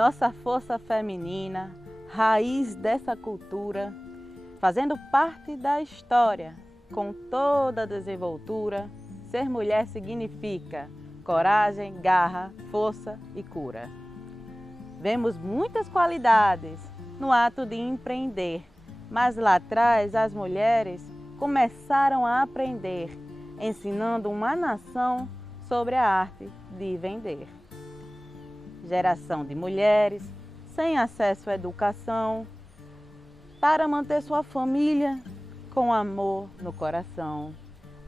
nossa força feminina, raiz dessa cultura, fazendo parte da história, com toda a desenvoltura, ser mulher significa coragem, garra, força e cura. Vemos muitas qualidades no ato de empreender, mas lá atrás as mulheres começaram a aprender, ensinando uma nação sobre a arte de vender. Geração de mulheres sem acesso à educação, para manter sua família com amor no coração.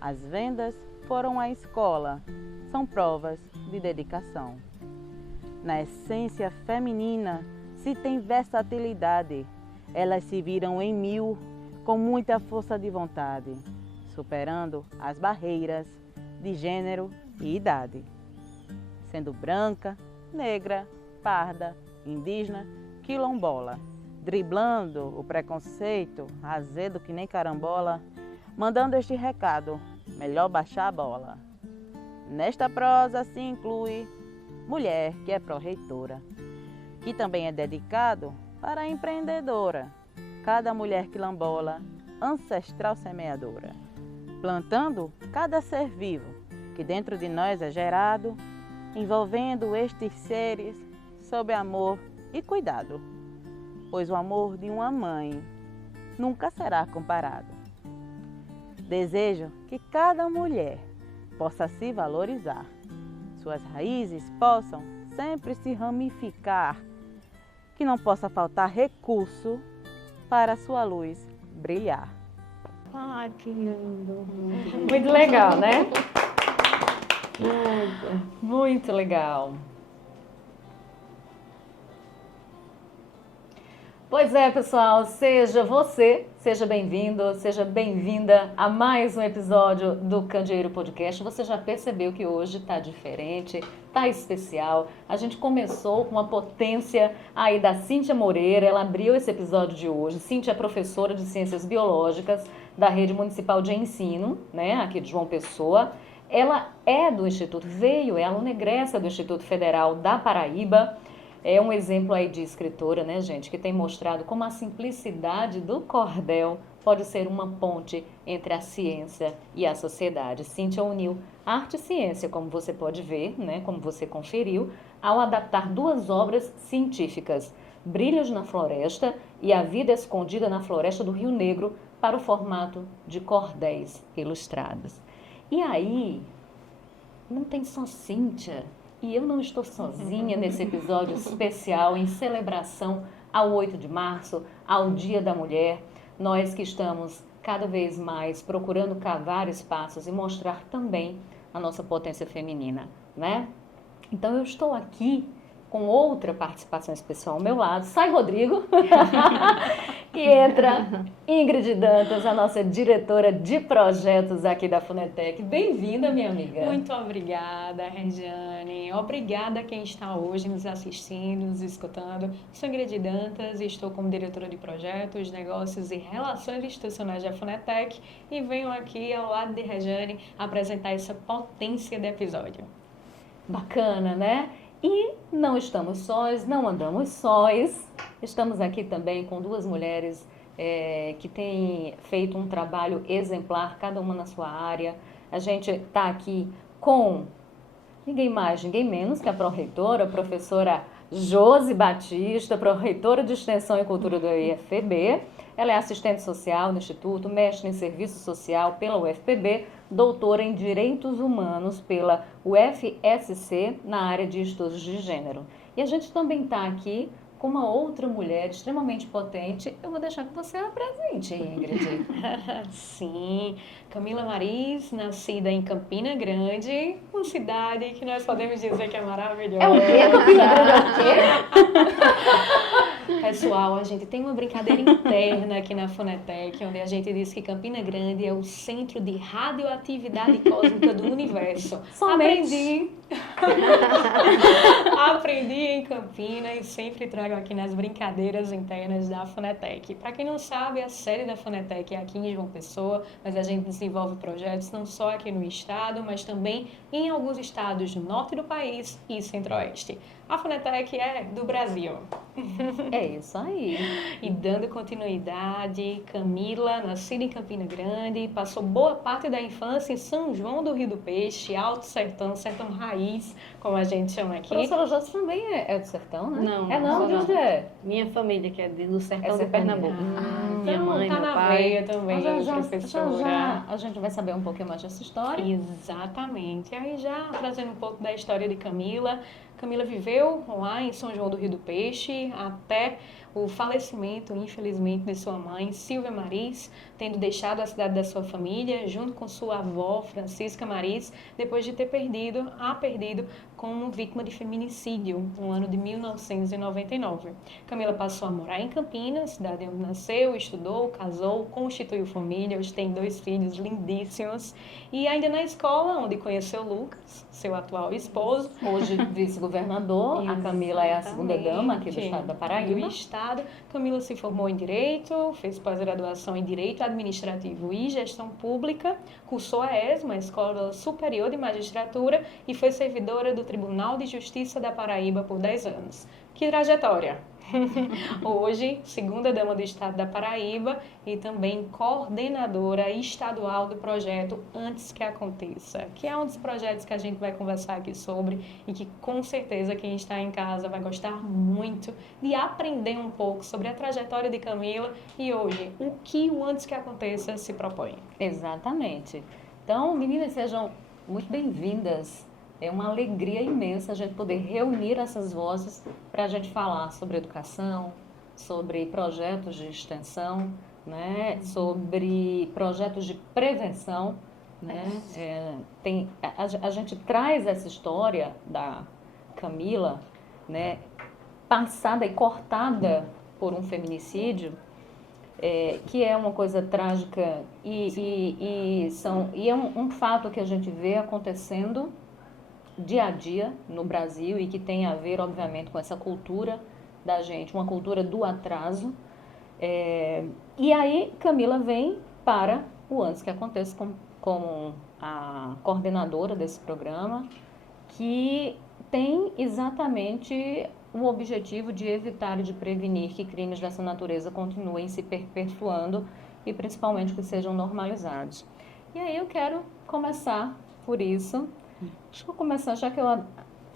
As vendas foram a escola, são provas de dedicação. Na essência feminina se tem versatilidade, elas se viram em mil com muita força de vontade, superando as barreiras de gênero e idade. Sendo branca, negra, parda, indígena, quilombola, driblando o preconceito, azedo que nem carambola, mandando este recado, melhor baixar a bola. Nesta prosa se inclui mulher que é pró-reitora, que também é dedicado para a empreendedora, cada mulher quilombola, ancestral semeadora, plantando cada ser vivo que dentro de nós é gerado, envolvendo estes seres sob amor e cuidado, pois o amor de uma mãe nunca será comparado. Desejo que cada mulher possa se valorizar, suas raízes possam sempre se ramificar, que não possa faltar recurso para sua luz brilhar. Ah, que lindo! Muito legal, né? Muito legal. Pois é, pessoal, seja bem-vindo, seja bem-vinda a mais um episódio do Candeeiro Podcast. Você já percebeu que hoje está diferente, está especial. A gente começou com uma potência aí da Cíntia Moreira, ela abriu esse episódio de hoje. Cíntia é professora de Ciências Biológicas da Rede Municipal de Ensino, né, aqui de João Pessoa. Ela é do Instituto, é aluna egressa do Instituto Federal da Paraíba. É um exemplo aí de escritora, né, gente, que tem mostrado como a simplicidade do cordel pode ser uma ponte entre a ciência e a sociedade. Cíntia uniu arte e ciência, como você pode ver, né, como você conferiu, ao adaptar duas obras científicas, Brilhos na Floresta e A Vida Escondida na Floresta do Rio Negro, para o formato de cordéis ilustrados. E aí, não tem só Cíntia. E eu não estou sozinha nesse episódio especial em celebração ao 8 de março, ao Dia da Mulher. Nós que estamos cada vez mais procurando cavar espaços e mostrar também a nossa potência feminina, né? Então eu estou aqui com outra participação especial ao meu lado. Sai, Rodrigo! E entra Ingrid Dantas, a nossa diretora de projetos aqui da Funetec. Bem-vinda, minha amiga. Muito obrigada, Regiane. Obrigada a quem está hoje nos assistindo, nos escutando. Sou Ingrid Dantas e estou como diretora de projetos, negócios e relações institucionais da Funetec e venho aqui ao lado de Regiane apresentar essa potência de episódio. Bacana, né? E não estamos sós, não andamos sós. Estamos aqui também com duas mulheres que têm feito um trabalho exemplar, cada uma na sua área. A gente está aqui com ninguém mais, ninguém menos que a pró-reitora, a professora Josi Batista, pró-reitora de Extensão e Cultura do IFPB. Ela é assistente social no Instituto, mestre em Serviço Social pela UFPB, doutora em Direitos Humanos pela UFSC na área de Estudos de Gênero. E a gente também está aqui com uma outra mulher extremamente potente. Eu vou deixar que você a apresente, Ingrid. Sim, Camila Mariz, nascida em Campina Grande, uma cidade que nós podemos dizer que é maravilhosa. É o quê? Campina Grande é o quê? Pessoal, a gente tem uma brincadeira interna aqui na Funetec, onde a gente diz que Campina Grande é o centro de radioatividade cósmica do universo. Somente. Aprendi em Campinas e sempre trago aqui nas brincadeiras internas da Fonetec. Para quem não sabe, a sede da Fonetec é aqui em João Pessoa, mas a gente desenvolve projetos não só aqui no estado, mas também em alguns estados do norte do país e centro-oeste. A Fonetec é do Brasil. É isso aí. E dando continuidade, Camila, nascida em Campina Grande, passou boa parte da infância em São João do Rio do Peixe, Alto Sertão, Sertão Raiz, como a gente chama aqui. Professora Josi também é do sertão, né? Não, É não, de onde é? Minha família, que é do sertão de sertaneja. Pernambuco. Minha Então, mãe, tá meu na pai. veia também, professora. já a gente vai saber um pouquinho mais dessa história. Exatamente. Aí já trazendo um pouco da história de Camila. Camila viveu lá em São João do Rio do Peixe até o falecimento, infelizmente, de sua mãe, Silvia Mariz, tendo deixado a cidade da sua família, junto com sua avó, Francisca Mariz, depois de ter perdido como vítima de feminicídio, no ano de 1999. Camila passou a morar em Campinas, cidade onde nasceu, estudou, casou, constituiu família, hoje tem 2 filhos lindíssimos, e ainda na escola, onde conheceu Lucas, seu atual esposo. Hoje vice-governador, a Camila é a segunda dama aqui do estado da Paraíba. Do estado. Camila se formou em Direito, fez pós-graduação em Direito Administrativo e Gestão Pública, cursou a ESMA, Escola Superior de Magistratura, e foi servidora do Tribunal de Justiça da Paraíba por 10 anos. Que trajetória! Hoje, segunda-dama do estado da Paraíba e também coordenadora estadual do projeto Antes que Aconteça, que é um dos projetos que a gente vai conversar aqui sobre e que com certeza quem está em casa vai gostar muito de aprender um pouco sobre a trajetória de Camila e hoje o que o Antes que Aconteça se propõe. Exatamente. Então, meninas, sejam muito bem-vindas. É uma alegria imensa a gente poder reunir essas vozes para a gente falar sobre educação, sobre projetos de extensão, né? Sobre projetos de prevenção. Né? A gente traz essa história da Camila, né? Passada e cortada por um feminicídio, que é uma coisa trágica e é um fato que a gente vê acontecendo dia a dia no Brasil e que tem a ver, obviamente, com essa cultura da gente, uma cultura do atraso. E aí, Camila vem para o Antes que Aconteça como a coordenadora desse programa, que tem exatamente o objetivo de evitar e de prevenir que crimes dessa natureza continuem se perpetuando e, principalmente, que sejam normalizados. E aí eu quero começar por isso. Acho que vou começar, já que eu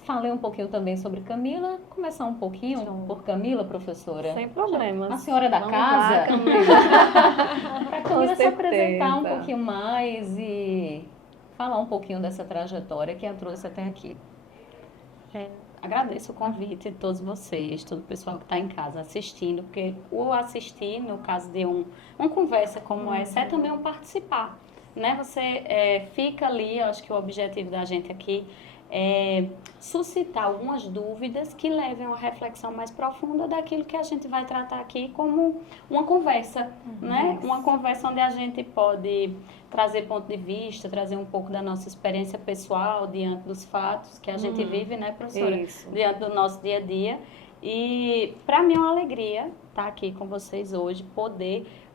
falei um pouquinho também sobre Camila, começar um pouquinho por Camila, professora. Sem problemas. A senhora da Vamos casa. lá, Camila. Para a Camila se certeza. apresentar um pouquinho mais e falar um pouquinho dessa trajetória que a trouxe até aqui. Agradeço o convite de todos vocês, todo o pessoal que está em casa assistindo, porque o assistir, no caso de uma conversa como essa, é também um participar. Né? Você fica ali, eu acho que o objetivo da gente aqui é suscitar algumas dúvidas que levem a uma reflexão mais profunda daquilo que a gente vai tratar aqui como uma conversa, né? Uma conversa onde a gente pode trazer ponto de vista, trazer um pouco da nossa experiência pessoal diante dos fatos que a gente vive, né, professora? Isso. Diante do nosso dia a dia. E para mim é uma alegria estar aqui com vocês hoje,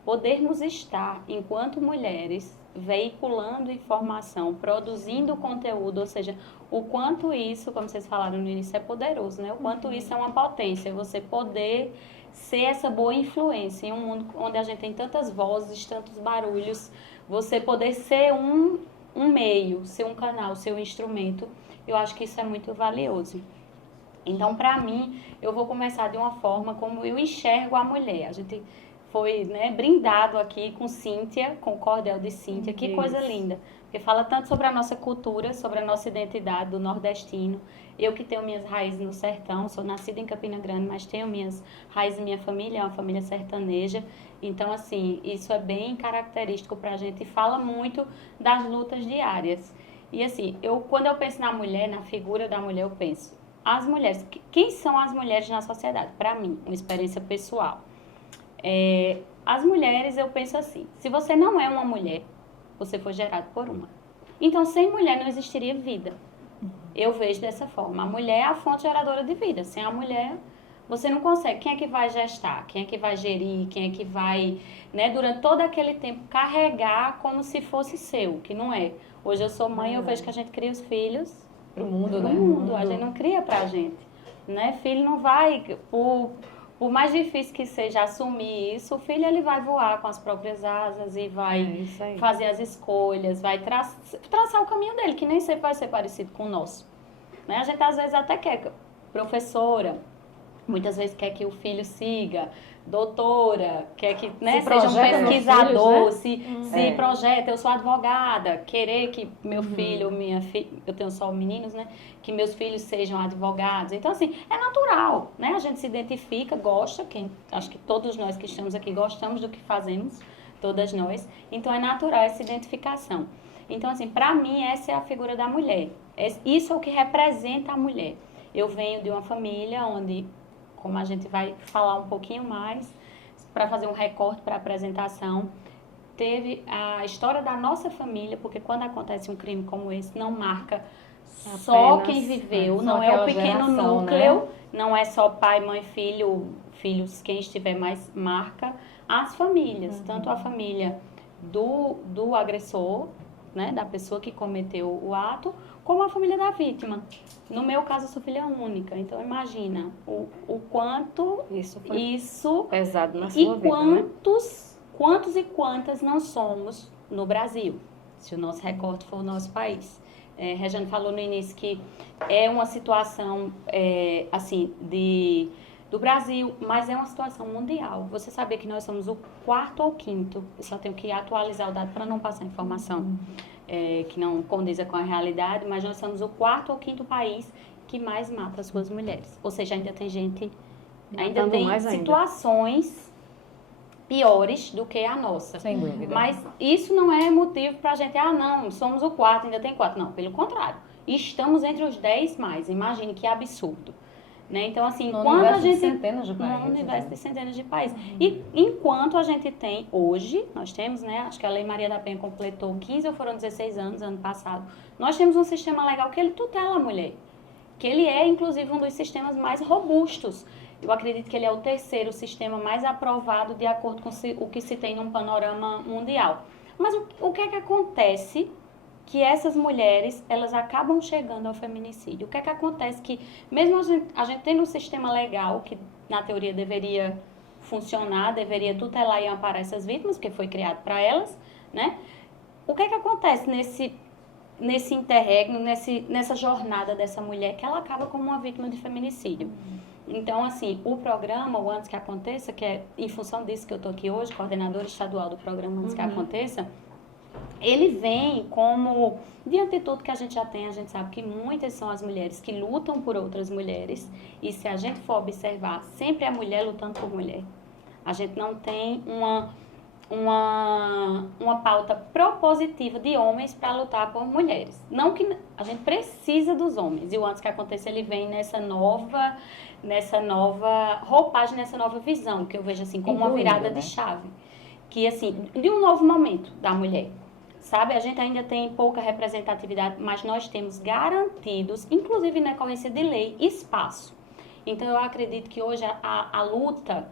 podermos estar, enquanto mulheres, veiculando informação, produzindo conteúdo, ou seja, o quanto isso, como vocês falaram no início, é poderoso, né? O quanto isso é uma potência, você poder ser essa boa influência em um mundo onde a gente tem tantas vozes, tantos barulhos, você poder ser um meio, ser um canal, ser um instrumento, eu acho que isso é muito valioso. Então, para mim, eu vou começar de uma forma como eu enxergo a mulher. A gente foi, né, brindado aqui com Cíntia, com o cordel de Cíntia, que coisa linda. Porque fala tanto sobre a nossa cultura, sobre a nossa identidade do nordestino. Eu que tenho minhas raízes no sertão, sou nascida em Campina Grande, mas tenho minhas raízes, minha família é uma família sertaneja. Então, assim, isso é bem característico para a gente e fala muito das lutas diárias. E, assim, quando eu penso na mulher, na figura da mulher, eu penso, as mulheres, quem são as mulheres na sociedade? Para mim, uma experiência pessoal. As mulheres, eu penso assim, se você não é uma mulher, você foi gerado por uma. Então, sem mulher não existiria vida. Eu vejo dessa forma. A mulher é a fonte geradora de vida. Sem a mulher, você não consegue. Quem é que vai gestar? Quem é que vai gerir? Quem é que vai, né, durante todo aquele tempo, carregar como se fosse seu, que não é. Hoje eu sou mãe, eu vejo que a gente cria os filhos Pro mundo, né? pro mundo. A gente não cria pra gente, né? Filho não vai, por mais difícil que seja assumir isso, o filho ele vai voar com as próprias asas e vai Isso aí. fazer as escolhas, vai traçar o caminho dele, que nem sempre vai ser parecido com o nosso. Né? A gente às vezes até quer, professora, muitas vezes quer que o filho siga, doutora, quer que, né, Se seja um projeta nos pesquisador, filhos, se projeta, eu sou advogada, querer que meu filho, minha filha, eu tenho só meninos, né, que meus filhos sejam advogados. Então, assim, é natural, né, a gente se identifica, gosta, acho que todos nós que estamos aqui gostamos do que fazemos, todas nós, então é natural essa identificação. Então, assim, para mim, essa é a figura da mulher, isso é o que representa a mulher. Eu venho de uma família onde, como a gente vai falar um pouquinho mais, para fazer um recorte para a apresentação, teve a história da nossa família, porque quando acontece um crime como esse, não marca só quem viveu, não é o pequeno núcleo, né? Não é só pai, mãe, filhos, quem estiver mais, marca as famílias, tanto a família do agressor, né, da pessoa que cometeu o ato, como a família da vítima. No meu caso, eu sou filha única, então imagina o quanto isso pesado na sua e vida, né? quantos e quantas não somos no Brasil, se o nosso recorte for o nosso país. Regiane falou no início que é uma situação assim do Brasil, mas é uma situação mundial. Você sabia que nós somos o 4º ou 5º, eu só tenho que atualizar o dado para não passar informação que não condiza com a realidade, mas nós somos o 4º ou 5º país que mais mata as suas mulheres. Ou seja, ainda tem gente, ainda tem situações piores do que a nossa. Sem dúvida. Mas isso não é motivo para a gente, não, somos o 4º, ainda tem 4. Não, pelo contrário. Estamos entre os 10 mais. Imagine que absurdo. Né? Então, assim, quando a gente... centenas de países. No universo de centenas de países. E enquanto a gente tem, hoje, nós temos, né, acho que a Lei Maria da Penha completou 15 ou foram 16 anos, ano passado, nós temos um sistema legal que ele tutela a mulher. Que ele é, inclusive, um dos sistemas mais robustos. Eu acredito que ele é o 3º sistema mais aprovado de acordo com o que se tem num panorama mundial. Mas o que é que acontece que essas mulheres, elas acabam chegando ao feminicídio? O que é que acontece que, mesmo a gente tendo um sistema legal, que na teoria deveria funcionar, deveria tutelar e amparar essas vítimas, porque foi criado para elas, né? O que é que acontece nesse interregno, nessa jornada dessa mulher, que ela acaba como uma vítima de feminicídio? Então, assim, o programa, o Antes que Aconteça, que é em função disso que eu estou aqui hoje, coordenadora estadual do programa Antes que Aconteça, ele vem como, diante de tudo que a gente já tem, a gente sabe que muitas são as mulheres que lutam por outras mulheres, e se a gente for observar, sempre é mulher lutando por mulher. A gente não tem uma pauta propositiva de homens para lutar por mulheres. Não que a gente precisa dos homens, e o Antes que Aconteça, ele vem nessa nova roupagem, nessa nova visão, que eu vejo assim como uma virada de chave, que assim, de um novo momento da mulher. Sabe, a gente ainda tem pouca representatividade, mas nós temos garantidos, inclusive na decorrência de lei, espaço. Então, eu acredito que hoje a luta,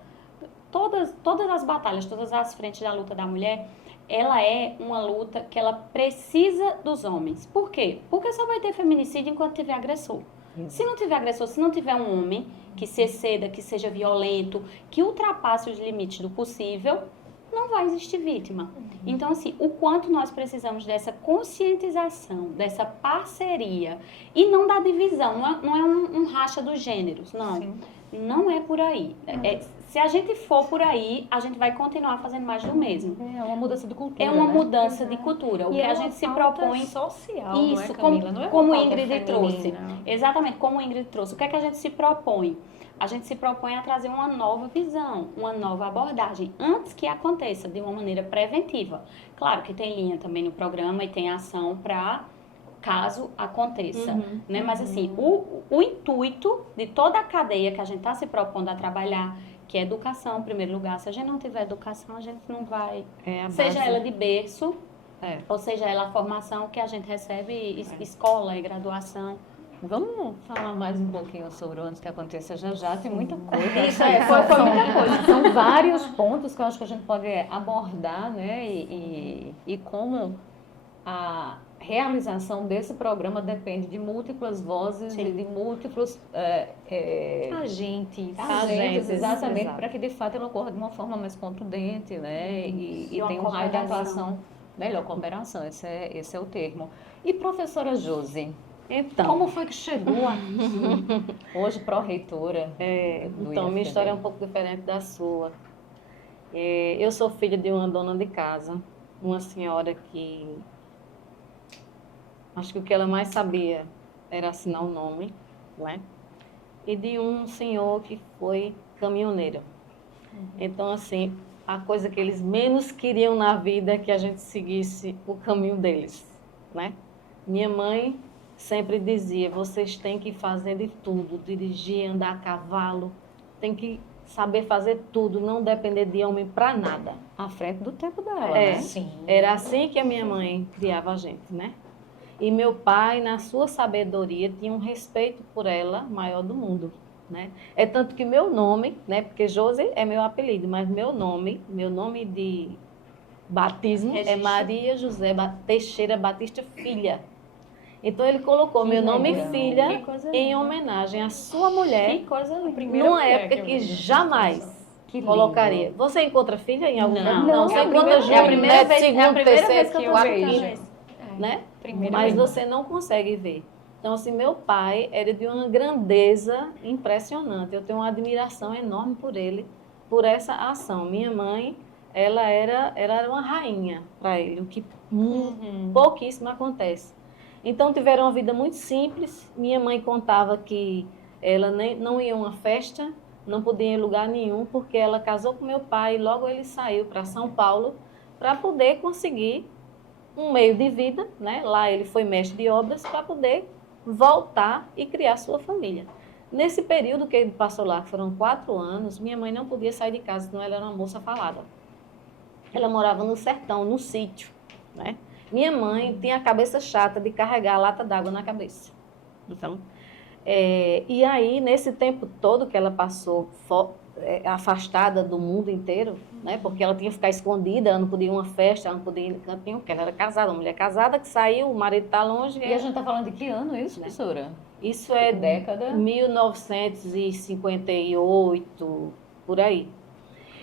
todas as batalhas, todas as frentes da luta da mulher, ela é uma luta que ela precisa dos homens. Por quê? Porque só vai ter feminicídio enquanto tiver agressor. Se não tiver agressor, se não tiver um homem que se exceda, que seja violento, que ultrapasse os limites do possível, não vai existir vítima. Então, assim, o quanto nós precisamos dessa conscientização, dessa parceria, e não da divisão, não é um racha dos gêneros, não. Sim. Não é por aí. Se a gente for por aí, a gente vai continuar fazendo mais do mesmo. É uma mudança de cultura. É uma mudança de cultura. O que a gente se propõe... social, isso, não é, Camila? Não é como uma Ingrid trouxe. Não. Exatamente, como Ingrid trouxe. O que é que a gente se propõe? A gente se propõe a trazer uma nova visão, uma nova abordagem, antes que aconteça, de uma maneira preventiva. Claro que tem linha também no programa e tem ação para caso aconteça, né? Mas assim, o intuito de toda a cadeia que a gente está se propondo a trabalhar, que é educação, em primeiro lugar. Se a gente não tiver educação, a gente não vai... seja ela de berço, ou seja ela a formação que a gente recebe, escola e graduação, Vamos falar mais um pouquinho sobre antes que aconteça já, tem muita coisa. Isso, Foi muita coisa. São vários pontos que eu acho que a gente pode abordar, né? E como a realização desse programa depende de múltiplas vozes e de múltiplos agentes, exatamente, para que de fato ela ocorra de uma forma mais contundente, né? E tenha um raio de atuação melhor, cooperação, esse é o termo. E professora Josi, Então, como foi que chegou aqui, hoje pró-reitora? então minha história é um pouco diferente da sua. Eu sou filha de uma dona de casa, uma senhora que acho que o que ela mais sabia era assinar o nome, né? E de um senhor que foi caminhoneiro. Então, assim, a coisa que eles menos queriam na vida é que a gente seguisse o caminho deles, né? Minha mãe sempre dizia, vocês têm que fazer de tudo, dirigir, andar a cavalo, tem que saber fazer tudo, não depender de homem para nada. À frente do tempo dela, É, né? Sim. Era assim que a minha mãe criava a gente, né? E meu pai, na sua sabedoria, tinha um respeito por ela maior do mundo, né? É tanto que meu nome, né? Porque Josi é meu apelido, mas meu nome de batismo é Maria José Teixeira Batista Filha. Então ele colocou meu nome legal. Filha Que coisa em linda. homenagem à sua mulher, Que coisa linda. numa época que jamais colocaria. Você encontra filha em algum lugar? Não, você encontra É a primeira vez, segundo, terceiro, que eu quarto, vejo. quinto, né? Primeira Mas vez. você não consegue ver. Então, assim, meu pai era de uma grandeza impressionante. Eu tenho uma admiração enorme por ele, por essa ação. Minha mãe, ela era uma rainha para ele, o que pouquíssimo acontece. Então, tiveram uma vida muito simples. Minha mãe contava que ela não ia a uma festa, não podia ir em lugar nenhum, porque ela casou com meu pai e logo ele saiu para São Paulo para poder conseguir um meio de vida, né? Lá ele foi mestre de obras para poder voltar e criar sua família. Nesse período que ele passou lá, que foram 4 anos, minha mãe não podia sair de casa, senão ela era uma moça falada. Ela morava no sertão, no sítio, né? Minha mãe tinha a cabeça chata de carregar a lata d'água na cabeça. Então, e aí, nesse tempo todo que ela passou afastada do mundo inteiro, né? Porque ela tinha que ficar escondida, ela não podia ir a uma festa, ela não podia ir em canto nenhum, porque ela era casada, uma mulher casada que saiu, o marido está longe. E a gente está falando de que ano isso, professora? Isso é Década? 1958, por aí.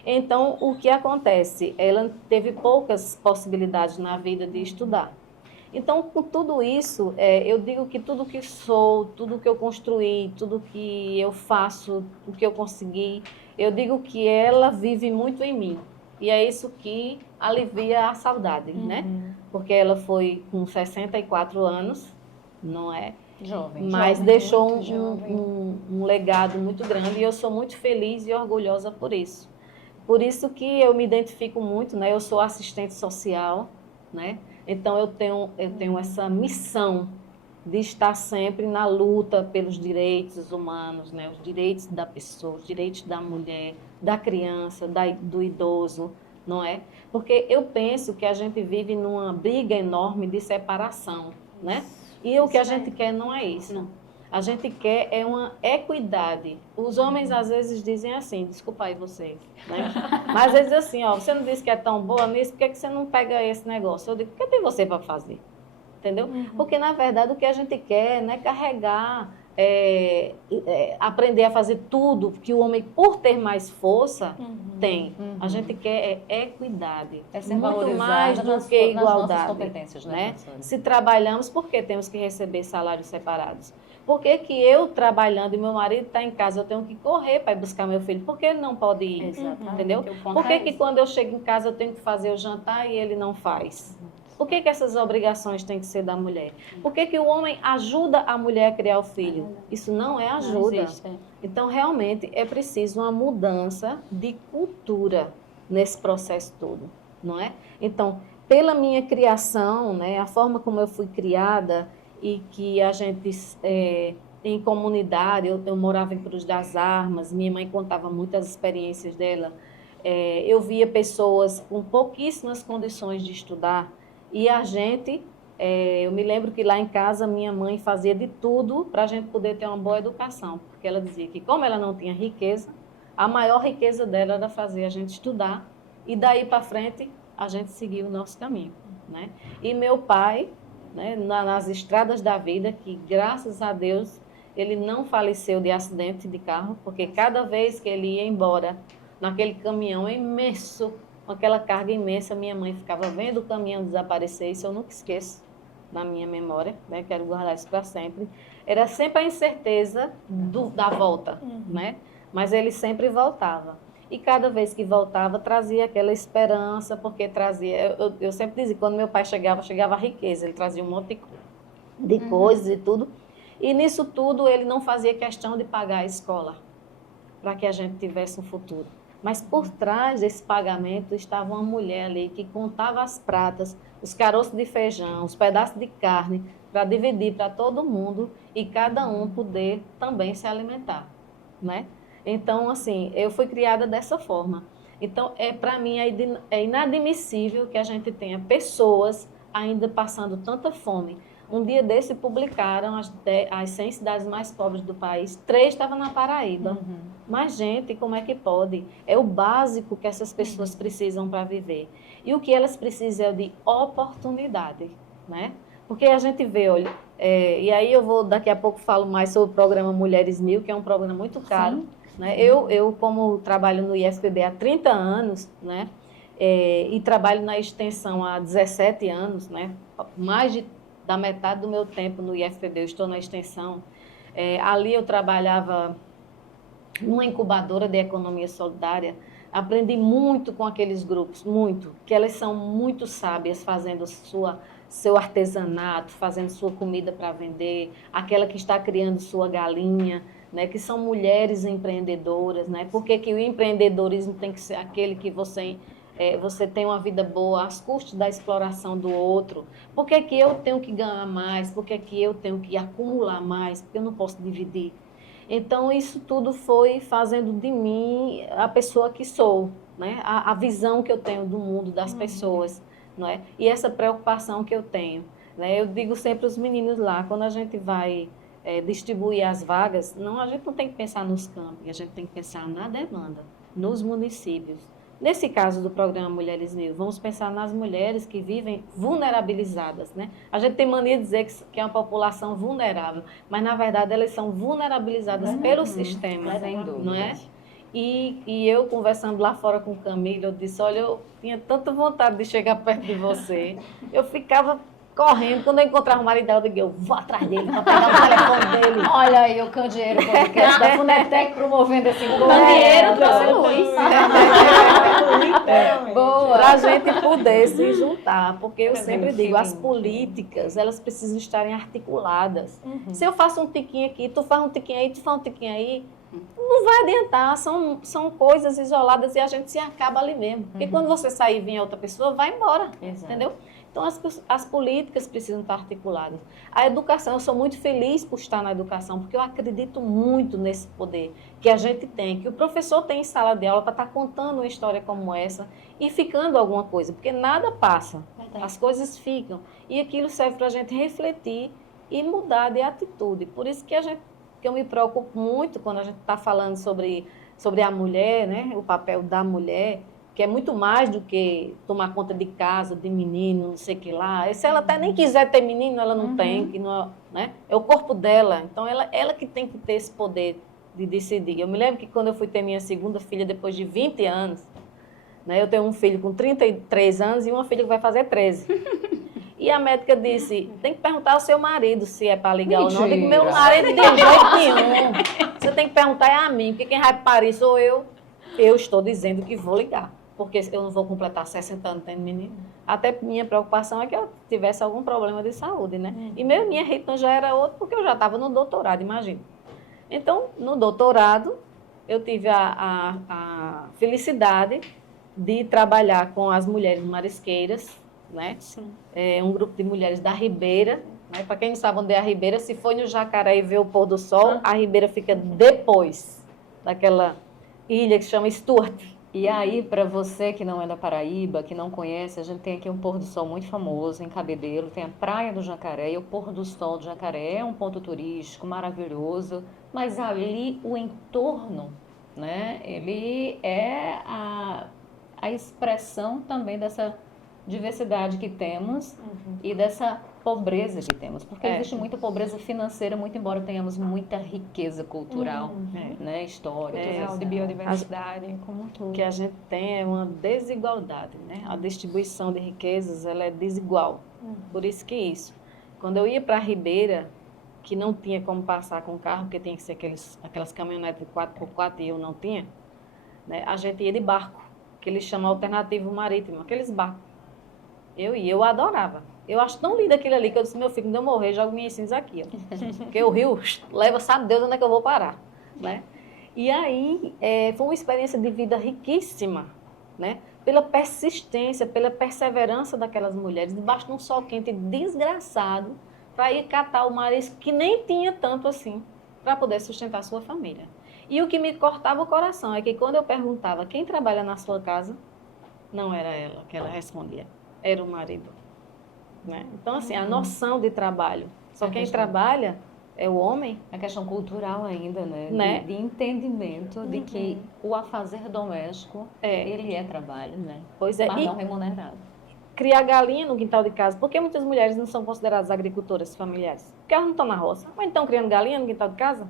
Então, o que acontece? Ela teve poucas possibilidades na vida de estudar. Então, com tudo isso, eu digo que tudo que sou, tudo que eu construí, tudo que eu faço, o que eu consegui, eu digo que ela vive muito em mim. E é isso que alivia a saudade, né? Porque ela foi com 64 anos, não é? Jovem. Mas Jovem, deixou muito jovem. um legado muito grande e eu sou muito feliz e orgulhosa por isso. Por isso que eu me identifico muito, né? Eu sou assistente social, né? Então eu tenho essa missão de estar sempre na luta pelos direitos humanos, né? Os direitos da pessoa, os direitos da mulher, da criança, do idoso, não é? Porque eu penso que a gente vive numa briga enorme de separação, né? E o que a gente quer não é isso. Não. A gente quer uma equidade. Os homens às vezes dizem assim, desculpa aí vocês, né? Mas eles dizem assim, ó, você não disse que é tão boa nisso, por que você não pega esse negócio? Eu digo, o que tem você para fazer? Entendeu? Porque na verdade o que a gente quer não é carregar, aprender a fazer tudo que o homem, por ter mais força, tem. A gente quer equidade. É ser muito valorizada mais do nas que nas nossas igualdade. competências, Né? professora? Se trabalhamos, por que temos que receber salários separados? Por que que eu trabalhando e meu marido está em casa, eu tenho que correr para ir buscar meu filho? Por que ele não pode ir? Exatamente. Entendeu? Porque o ponto Por que é que esse. quando eu chego em casa eu tenho que fazer o jantar e ele não faz? Por que que essas obrigações têm que ser da mulher? Por que que o homem ajuda a mulher a criar o filho? Isso não é Não ajuda. existe. Então, realmente, é preciso uma mudança de cultura nesse processo todo, não é? Então, pela minha criação, né, a forma como eu fui criada e que a gente, em comunidade, eu morava em Cruz das Armas, minha mãe contava muitas experiências dela, eu via pessoas com pouquíssimas condições de estudar e a gente eu me lembro que lá em casa minha mãe fazia de tudo para a gente poder ter uma boa educação, porque ela dizia que como ela não tinha riqueza, a maior riqueza dela era fazer a gente estudar e daí para frente a gente seguir o nosso caminho, né? E meu pai, né, nas estradas da vida, que graças a Deus ele não faleceu de acidente de carro, porque cada vez que ele ia embora naquele caminhão imenso, com aquela carga imensa, minha mãe ficava vendo o caminhão desaparecer, isso eu nunca esqueço na minha memória, né? Quero guardar isso para sempre. Era sempre a incerteza da volta, né? Mas ele sempre voltava. E cada vez que voltava, trazia aquela esperança, porque trazia... Eu sempre dizia, quando meu pai chegava a riqueza, ele trazia um monte de coisas e tudo. E nisso tudo, ele não fazia questão de pagar a escola, para que a gente tivesse um futuro. Mas por trás desse pagamento estava uma mulher ali que contava as pratas, os caroços de feijão, os pedaços de carne, para dividir para todo mundo e cada um poder também se alimentar, né? Então, assim, eu fui criada dessa forma. Então, para mim, é inadmissível que a gente tenha pessoas ainda passando tanta fome. Um dia desse publicaram as 100 cidades mais pobres do país, 3 estavam na Paraíba. Mas, gente, como é que pode? É o básico que essas pessoas precisam para viver. E o que elas precisam é de oportunidade, né? Porque a gente vê, olha, e aí daqui a pouco falo mais sobre o programa Mulheres 1000, que é um programa muito caro. Sim. Né? Eu, como trabalho no IFPB há 30 anos, né? E trabalho na extensão há 17 anos, né? Mais da metade do meu tempo no IFPB eu estou na extensão. Ali eu trabalhava numa incubadora de economia solidária. Aprendi muito com aqueles grupos, muito, que elas são muito sábias fazendo seu artesanato, fazendo sua comida para vender, aquela que está criando sua galinha, né, que são mulheres empreendedoras, né? Por que o empreendedorismo tem que ser aquele que você tem uma vida boa às custas da exploração do outro? Por que eu tenho que ganhar mais? Por que eu tenho que acumular mais? Porque eu não posso dividir. Então, isso tudo foi fazendo de mim a pessoa que sou, né? A visão que eu tenho do mundo, das pessoas, não é? E essa preocupação que eu tenho, né? Eu digo sempre aos meninos lá, quando a gente vai distribuir as vagas, a gente não tem que pensar nos campos, a gente tem que pensar na demanda, nos municípios. Nesse caso do programa Mulheres 1000, vamos pensar nas mulheres que vivem vulnerabilizadas, né? A gente tem mania de dizer que é uma população vulnerável, mas na verdade elas são vulnerabilizadas pelo sistema, não é? E eu conversando lá fora com o Camilo, eu disse, olha, eu tinha tanta vontade de chegar perto de você, eu ficava correndo, quando eu encontrava o marido dela, eu digo, eu vou atrás dele para pegar o telefone dele. Olha aí o Candeeiro Podcast da Funetec promovendo esse encontro. Candeeiro trouxe luz. Boa. Para a gente poder se juntar, porque eu sempre digo, as políticas, elas precisam estarem articuladas. Se eu faço um tiquinho aqui, tu faz um tiquinho aí, tu faz um tiquinho aí, não vai adiantar, são coisas isoladas e a gente se acaba ali mesmo. Porque quando você sair e vir outra pessoa, vai embora, entendeu? Então, as políticas precisam estar articuladas. A educação, eu sou muito feliz por estar na educação, porque eu acredito muito nesse poder que a gente tem, que o professor tem em sala de aula para estar contando uma história como essa e ficando alguma coisa, porque nada passa, as coisas ficam. E aquilo serve para a gente refletir e mudar de atitude. Por isso que eu me preocupo muito quando a gente está falando sobre a mulher, né? O papel da mulher, que é muito mais do que tomar conta de casa, de menino, não sei o que lá. E se ela até nem quiser ter menino, ela não tem, que não, né? É o corpo dela. Então, ela que tem que ter esse poder de decidir. Eu me lembro que quando eu fui ter minha segunda filha, depois de 20 anos, né? Eu tenho um filho com 33 anos e uma filha que vai fazer 13. E a médica disse, tem que perguntar ao seu marido se é para ligar ou não. Eu digo, meu marido de jeito nenhum. Você tem que perguntar a mim, porque quem vai parir sou eu. Eu estou dizendo que vou ligar. Porque eu não vou completar 60 anos tendo menino. Até minha preocupação é que eu tivesse algum problema de saúde, né? E minha ritmo já era outro, porque eu já estava no doutorado, imagina. Então, no doutorado, eu tive a felicidade de trabalhar com as mulheres marisqueiras, né? Um grupo de mulheres da Ribeira. Né? Para quem não sabe onde é a Ribeira, se foi no Jacareí ver o pôr do sol, a Ribeira fica depois daquela ilha que se chama Stuart. E aí, para você que não é da Paraíba, que não conhece, a gente tem aqui um pôr do sol muito famoso em Cabedelo, tem a Praia do Jacaré, e o pôr do sol do Jacaré é um ponto turístico maravilhoso, mas ali o entorno, né, ele é a expressão também dessa diversidade que temos e dessa pobreza que temos, porque existe muita pobreza financeira, muito embora tenhamos muita riqueza cultural, né, histórica, De biodiversidade, como tudo. O que a gente tem é uma desigualdade, né? A distribuição de riquezas, ela é desigual. Por isso que isso. Quando eu ia para a Ribeira, que não tinha como passar com carro, porque tinha que ser aquelas caminhonetes de 4x4 e eu não tinha, né? A gente ia de barco, que eles chamam alternativo marítimo, aqueles barcos. Eu adorava. Eu acho tão lindo aquilo ali que eu disse, meu filho, quando eu morrer, jogo minhas cinzas aqui, ó. Porque o rio leva, sabe Deus onde é que eu vou parar, né? E aí, foi uma experiência de vida riquíssima, né? Pela persistência, pela perseverança daquelas mulheres, debaixo de um sol quente desgraçado, para ir catar o marisco, que nem tinha tanto assim, para poder sustentar a sua família. E o que me cortava o coração é que quando eu perguntava quem trabalha na sua casa, não era ela que ela respondia, era o marido. Né? Então, assim, a noção de trabalho. Só quem trabalha é o homem. A questão cultural ainda, né? De entendimento de que o afazer doméstico, ele é trabalho, né? Pois é. Mas não remunerado. Criar galinha no quintal de casa. Por que muitas mulheres não são consideradas agricultoras familiares? Porque elas não estão na roça. Mas estão criando galinha no quintal de casa?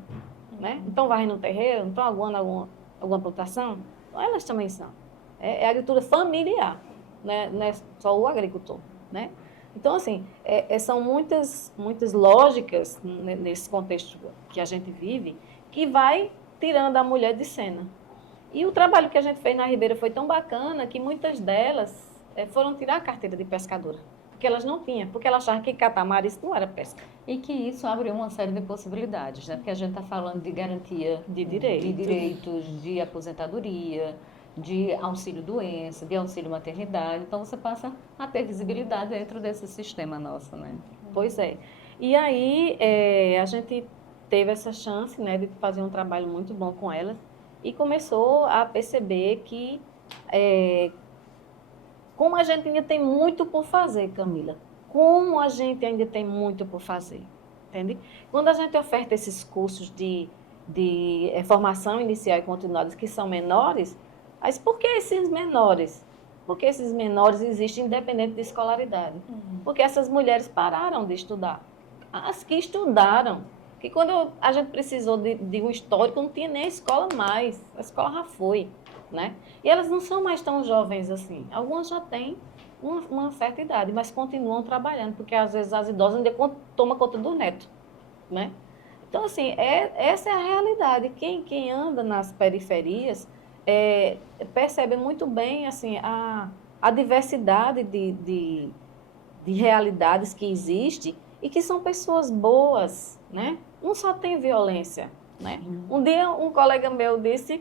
Né? Então varrem no terreiro, não estão aguando alguma plantação? Então, elas também são. É agricultura familiar, né? Não é só o agricultor, né? Então, assim, são muitas lógicas nesse contexto que a gente vive que vai tirando a mulher de cena. E o trabalho que a gente fez na Ribeira foi tão bacana que muitas delas foram tirar a carteira de pescadora. Porque elas não tinham, porque elas achavam que catar marisco não era pesca. E que isso abriu uma série de possibilidades, né? Porque a gente está falando de garantia de direitos, de aposentadoria, de auxílio-doença, de auxílio-maternidade. Então, você passa a ter visibilidade dentro desse sistema nosso, né? Pois é. E aí, a gente teve essa chance, né, de fazer um trabalho muito bom com elas e começou a perceber que, como a gente ainda tem muito por fazer, Camila, como a gente ainda tem muito por fazer, entende? Quando a gente oferta esses cursos de formação inicial e continuada que são menores, mas por que esses menores? Porque esses menores existem independente de escolaridade. Porque essas mulheres pararam de estudar. As que estudaram. Porque quando a gente precisou de um histórico, não tinha nem a escola mais. A escola já foi, né? E elas não são mais tão jovens assim. Algumas já têm uma certa idade, mas continuam trabalhando. Porque às vezes as idosas ainda tomam conta do neto, né? Então, assim, essa é a realidade. Quem anda nas periferias percebe muito bem assim, a diversidade de realidades que existe e que são pessoas boas, né? Não só tem violência, né? Um dia um colega meu disse,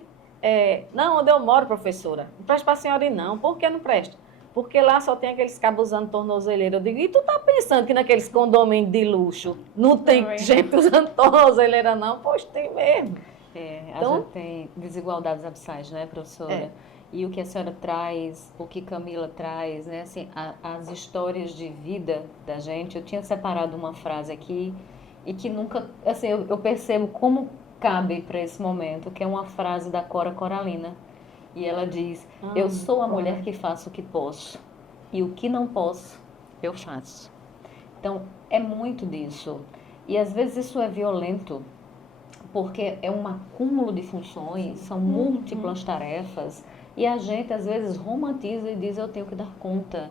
não, onde eu moro, professora, não presta para a senhora ir não. Por que não presta? Porque lá só tem aqueles cabos usando tornozeleira. Eu digo, e tu tá pensando que naqueles condomínios de luxo não tem gente usando tornozeleira não? Pois tem mesmo. Então, a gente tem desigualdades abissais, né, professora? E o que a senhora traz, o que Camila traz, né, assim, as histórias de vida da gente. Eu tinha separado uma frase aqui e que nunca, assim, eu percebo como cabe para esse momento, que é uma frase da Cora Coralina. E ela diz, eu sou a mulher que faço o que posso e o que não posso, eu faço. Então, é muito disso. E às vezes isso é violento, porque é um acúmulo de funções, são múltiplas tarefas, e a gente às vezes romantiza e diz, eu tenho que dar conta.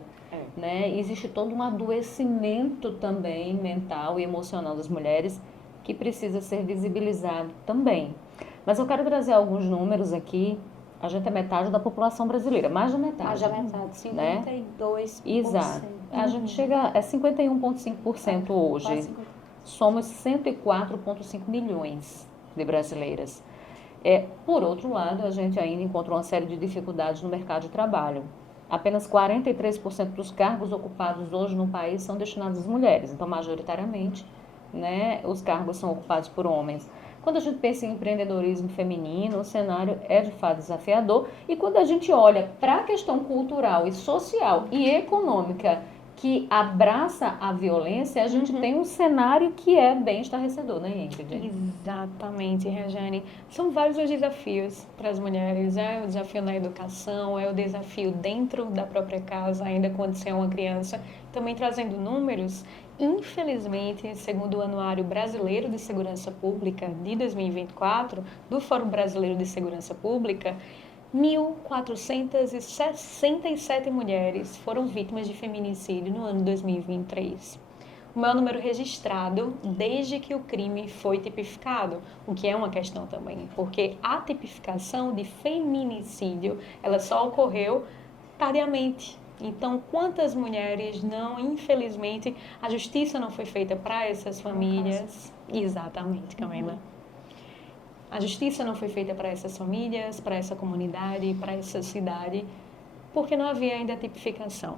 Né? Existe todo um adoecimento também mental e emocional das mulheres que precisa ser visibilizado também. Mas eu quero trazer alguns números aqui. A gente é metade da população brasileira, mais da metade. Mais da metade, 52%. Né? Exato. A gente chega a 51,5% hoje. Somos 104,5 milhões de brasileiras. Por outro lado, a gente ainda encontra uma série de dificuldades no mercado de trabalho. Apenas 43% dos cargos ocupados hoje no país são destinados às mulheres. Então, majoritariamente, né, os cargos são ocupados por homens. Quando a gente pensa em empreendedorismo feminino, o cenário é de fato desafiador. E quando a gente olha para a questão cultural e social e econômica que abraça a violência, a gente tem um cenário que é bem estarrecedor, né, Ingrid? Exatamente, Regiane. São vários os desafios para as mulheres. É o desafio na educação, é o desafio dentro da própria casa, ainda quando você é uma criança. Também trazendo números, infelizmente, segundo o Anuário Brasileiro de Segurança Pública de 2024, do Fórum Brasileiro de Segurança Pública, 1.467 mulheres foram vítimas de feminicídio no ano 2023. O maior número registrado desde que o crime foi tipificado, o que é uma questão também, porque a tipificação de feminicídio, ela só ocorreu tardiamente. Então, quantas mulheres não, infelizmente, a justiça não foi feita para essas famílias? Exatamente, Camila. A justiça não foi feita para essas famílias, para essa comunidade, para essa cidade, porque não havia ainda a tipificação.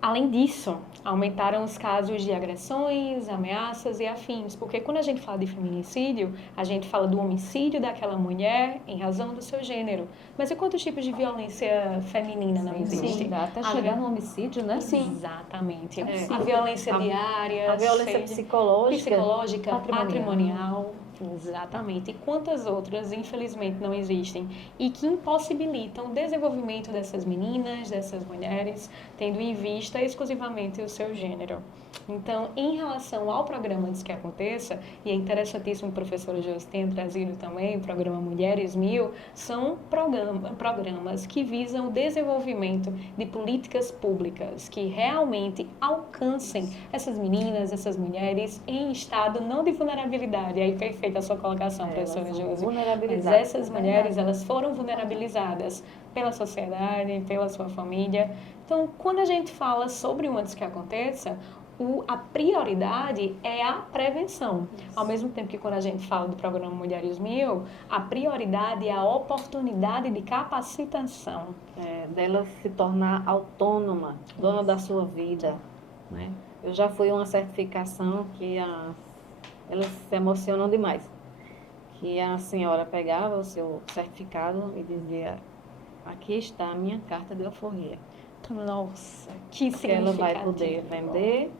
Além disso, aumentaram os casos de agressões, ameaças e afins, porque quando a gente fala de feminicídio, a gente fala do homicídio daquela mulher em razão do seu gênero. Mas e quantos tipos de violência feminina não existe? Dá até chegar no homicídio, né? Sim. Exatamente. A violência diária, a violência psicológica, patrimonial. Exatamente. E quantas outras, infelizmente, não existem e que impossibilitam o desenvolvimento dessas meninas, dessas mulheres, tendo em vista exclusivamente o seu gênero. Então, em relação ao programa Antes que Aconteça, e é interessantíssimo o professor Josi tenha trazido também o programa Mulheres 1000, são programas que visam o desenvolvimento de políticas públicas que realmente alcancem essas meninas, essas mulheres em estado não de vulnerabilidade. Aí, perfeita a sua colocação, professora Josi. Mas essas mulheres, elas foram vulnerabilizadas pela sociedade, pela sua família. Então, quando a gente fala sobre o Antes que Aconteça, a prioridade é a prevenção. Ao mesmo tempo que quando a gente fala do programa Mulheres 1000, a prioridade é a oportunidade de capacitação. Dela se tornar autônoma, dona da sua vida, né? Eu já fui uma certificação que elas se emocionam demais. Que a senhora pegava o seu certificado e dizia: aqui está a minha carta de alforria. Nossa, que ela vai significativo. poder vender,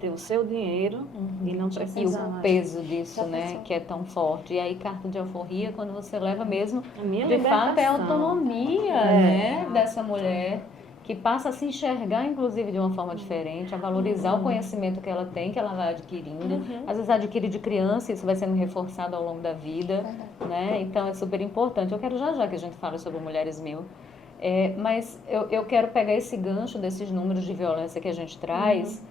ter o seu dinheiro e não E precisa o mais. peso disso, né, que é tão forte. E aí, carta de alforria, quando você leva mesmo, A minha de fato, é a libertação. autonomia, né, dessa mulher, que passa a se enxergar, inclusive, de uma forma diferente, a valorizar o conhecimento que ela tem, que ela vai adquirindo. Às vezes adquire de criança, isso vai sendo reforçado ao longo da vida, né? Então, é super importante. Eu quero já que a gente fale sobre Mulheres 1000, mas eu quero pegar esse gancho desses números de violência que a gente traz.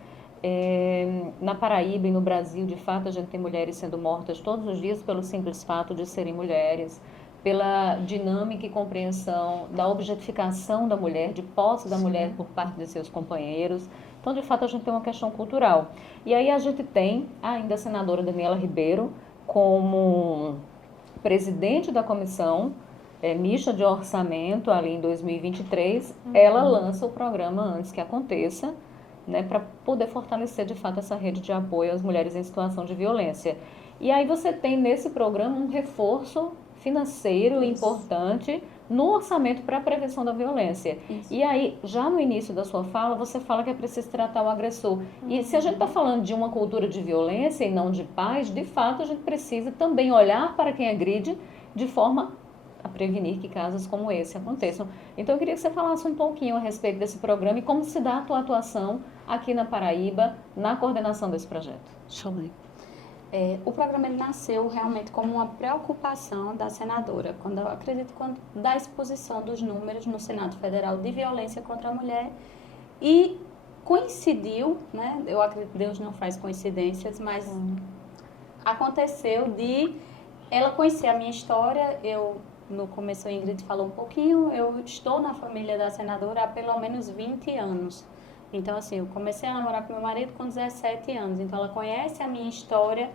Na Paraíba e no Brasil, de fato, a gente tem mulheres sendo mortas todos os dias pelo simples fato de serem mulheres, pela dinâmica e compreensão da objetificação da mulher, de posse da mulher por parte de seus companheiros. Então, de fato, a gente tem uma questão cultural. E aí a gente tem ainda a senadora Daniela Ribeiro como presidente da comissão mista de orçamento ali em 2023, ela lança o programa Antes que Aconteça, né, para poder fortalecer de fato essa rede de apoio às mulheres em situação de violência. E aí você tem nesse programa um reforço financeiro importante no orçamento para a prevenção da violência. E aí, já no início da sua fala, você fala que é preciso tratar o agressor. E se a gente está falando de uma cultura de violência e não de paz, de fato a gente precisa também olhar para quem agride de forma a prevenir que casos como esse aconteçam. Então, eu queria que você falasse um pouquinho a respeito desse programa e como se dá a tua atuação aqui na Paraíba, na coordenação desse projeto. O programa ele nasceu realmente como uma preocupação da senadora, quando da exposição dos números no Senado Federal de violência contra a mulher, e coincidiu, né? Eu acredito que Deus não faz coincidências, mas aconteceu de ela conhecer a minha história. No começo a Ingrid falou um pouquinho, eu estou na família da senadora há pelo menos 20 anos. Então, assim, eu comecei a namorar com meu marido com 17 anos. Então, ela conhece a minha história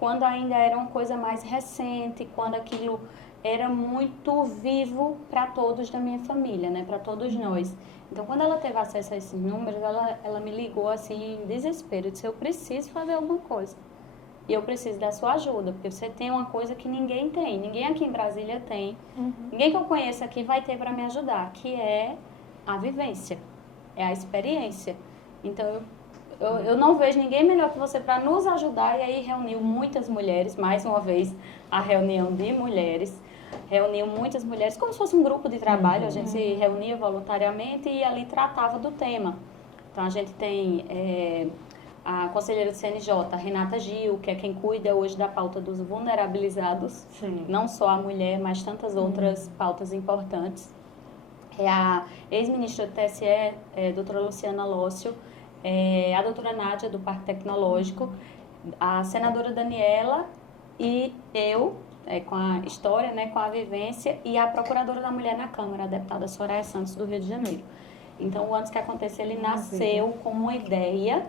quando ainda era uma coisa mais recente, quando aquilo era muito vivo para todos da minha família, né? Para todos nós. Então, quando ela teve acesso a esses números, ela me ligou assim em desespero. Eu disse: eu preciso fazer alguma coisa. e eu preciso da sua ajuda, porque você tem uma coisa que ninguém tem, ninguém aqui em Brasília tem, ninguém que eu conheça aqui vai ter para me ajudar, que é a vivência, é a experiência. Então, eu não vejo ninguém melhor que você para nos ajudar, e aí reuniu muitas mulheres, mais uma vez, a reunião de mulheres, reuniu muitas mulheres, como se fosse um grupo de trabalho, a gente se reunia voluntariamente e ali tratava do tema. Então, a gente tem a conselheira do CNJ, Renata Gil, que é quem cuida hoje da pauta dos vulnerabilizados, não só a mulher, mas tantas outras pautas importantes. É a ex-ministra do TSE, doutora Luciana Lócio, a doutora Nádia, do Parque Tecnológico, a senadora Daniela e eu, com a história, né, com a vivência, e a procuradora da mulher na Câmara, a deputada Soraya Santos, do Rio de Janeiro. Então, o Antes que Aconteça, ele nasceu como uma ideia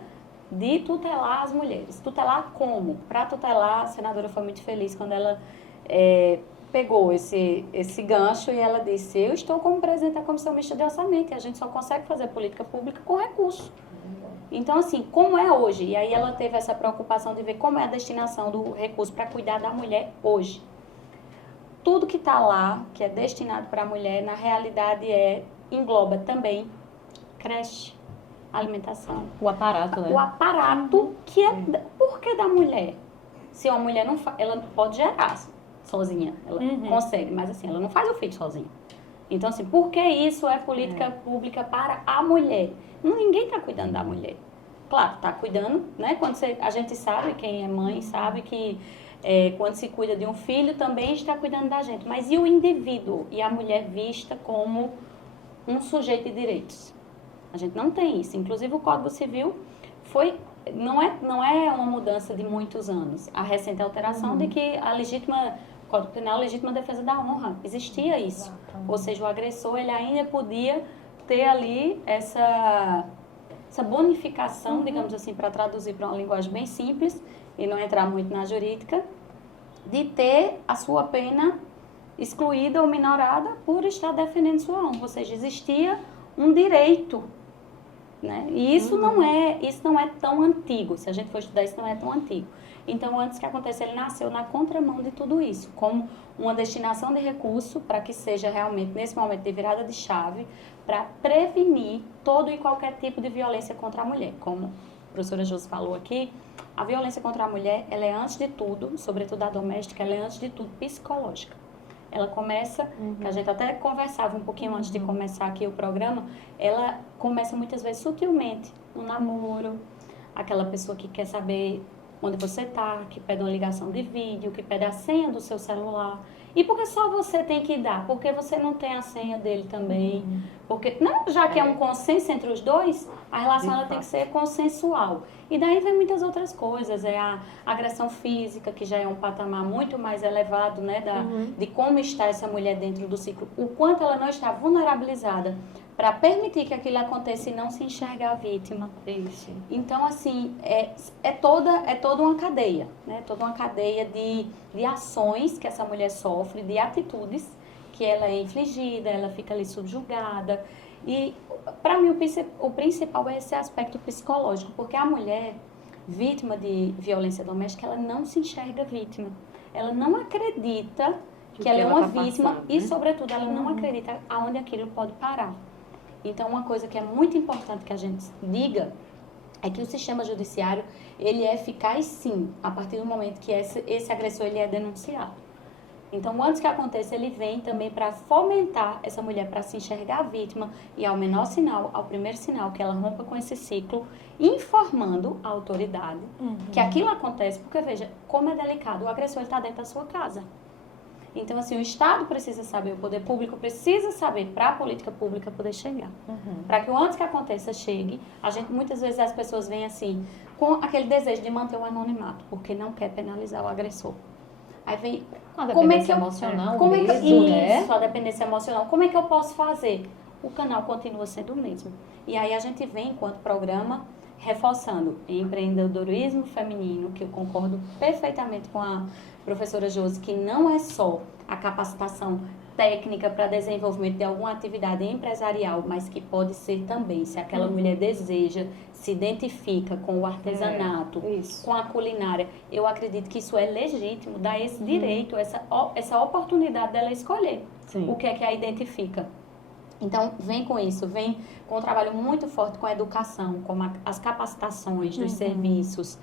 de tutelar as mulheres. Tutelar como? Para tutelar, a senadora foi muito feliz quando ela pegou esse gancho e ela disse: eu estou como presidente da Comissão Mista de Orçamento e a gente só consegue fazer política pública com recurso. Então, assim, como é hoje? E aí ela teve essa preocupação de ver como é a destinação do recurso para cuidar da mulher hoje. Tudo que está lá, que é destinado para a mulher, na realidade engloba também creche, alimentação. O aparato, né? O aparato que é... Por que da mulher? Se uma mulher não faz... Ela pode gerar sozinha, ela consegue, mas assim, ela não faz o filho sozinha. Então, assim, por que isso é política pública para a mulher? Ninguém está cuidando da mulher. Claro, está cuidando, né? Quando a gente sabe, quem é mãe sabe que quando se cuida de um filho, também está cuidando da gente. Mas e o indivíduo? E a mulher vista como um sujeito de direitos? A gente não tem isso. Inclusive, o Código Civil não é uma mudança de muitos anos. A recente alteração de que Código Penal, legítima defesa da honra. Existia isso. Ou seja, o agressor, ele ainda podia ter ali essa bonificação, digamos assim, para traduzir para uma linguagem bem simples e não entrar muito na jurídica, de ter a sua pena excluída ou minorada por estar defendendo sua honra. Ou seja, existia um direito, né? E isso não é tão antigo. Se a gente for estudar, isso não é tão antigo. Então, Antes que Aconteça, ele nasceu na contramão de tudo isso, como uma destinação de recurso para que seja realmente, nesse momento de virada de chave, para prevenir todo e qualquer tipo de violência contra a mulher. Como a professora Josi falou aqui, a violência contra a mulher, ela é antes de tudo, sobretudo a doméstica, ela é antes de tudo psicológica. Ela começa, que a gente até conversava um pouquinho antes de começar aqui o programa, ela começa muitas vezes sutilmente, no namoro, aquela pessoa que quer saber onde você está, que pede uma ligação de vídeo, que pede a senha do seu celular. E por que só você tem que dar? Porque você não tem a senha dele também. Porque, não, já que é um consenso entre os dois, a relação ela tem que ser consensual. E daí vem muitas outras coisas. É a agressão física, que já é um patamar muito mais elevado, né? De como está essa mulher dentro do ciclo. O quanto ela não está vulnerabilizada para permitir que aquilo aconteça e não se enxerga a vítima. Isso. Então, assim, é toda uma cadeia, né? Toda uma cadeia de ações que essa mulher sofre, de atitudes que ela é infligida, ela fica ali subjugada. E, para mim, o principal é esse aspecto psicológico, porque a mulher vítima de violência doméstica, ela não se enxerga vítima. Ela não acredita que ela é uma vítima passando, e, sobretudo, ela não acredita aonde aquilo pode parar. Então, uma coisa que é muito importante que a gente diga é que o sistema judiciário, ele é eficaz, sim, a partir do momento que esse agressor ele é denunciado. Então, Antes que Aconteça, ele vem também para fomentar essa mulher para se enxergar a vítima e ao menor sinal, ao primeiro sinal que ela rompa com esse ciclo, informando a autoridade que aquilo acontece, porque veja, como é delicado, o agressor está dentro da sua casa. Então, assim, o Estado precisa saber, o poder público precisa saber para a política pública poder chegar. Para que o Antes que Aconteça chegue, muitas vezes as pessoas vêm assim, com aquele desejo de manter o anonimato, porque não quer penalizar o agressor. Aí vem... A dependência emocional, Isso, a dependência emocional. Como é que eu posso fazer? O canal continua sendo o mesmo. E aí a gente vem, enquanto programa, reforçando empreendedorismo feminino, que eu concordo perfeitamente com a professora Josi, que não é só a capacitação técnica para desenvolvimento de alguma atividade empresarial, mas que pode ser também, se aquela mulher deseja, se identifica com o artesanato, Isso. com a culinária, eu acredito que isso é legítimo, dá esse direito, essa oportunidade dela escolher o que é que a identifica. Então, vem com isso, vem com um trabalho muito forte com a educação, com as capacitações dos serviços,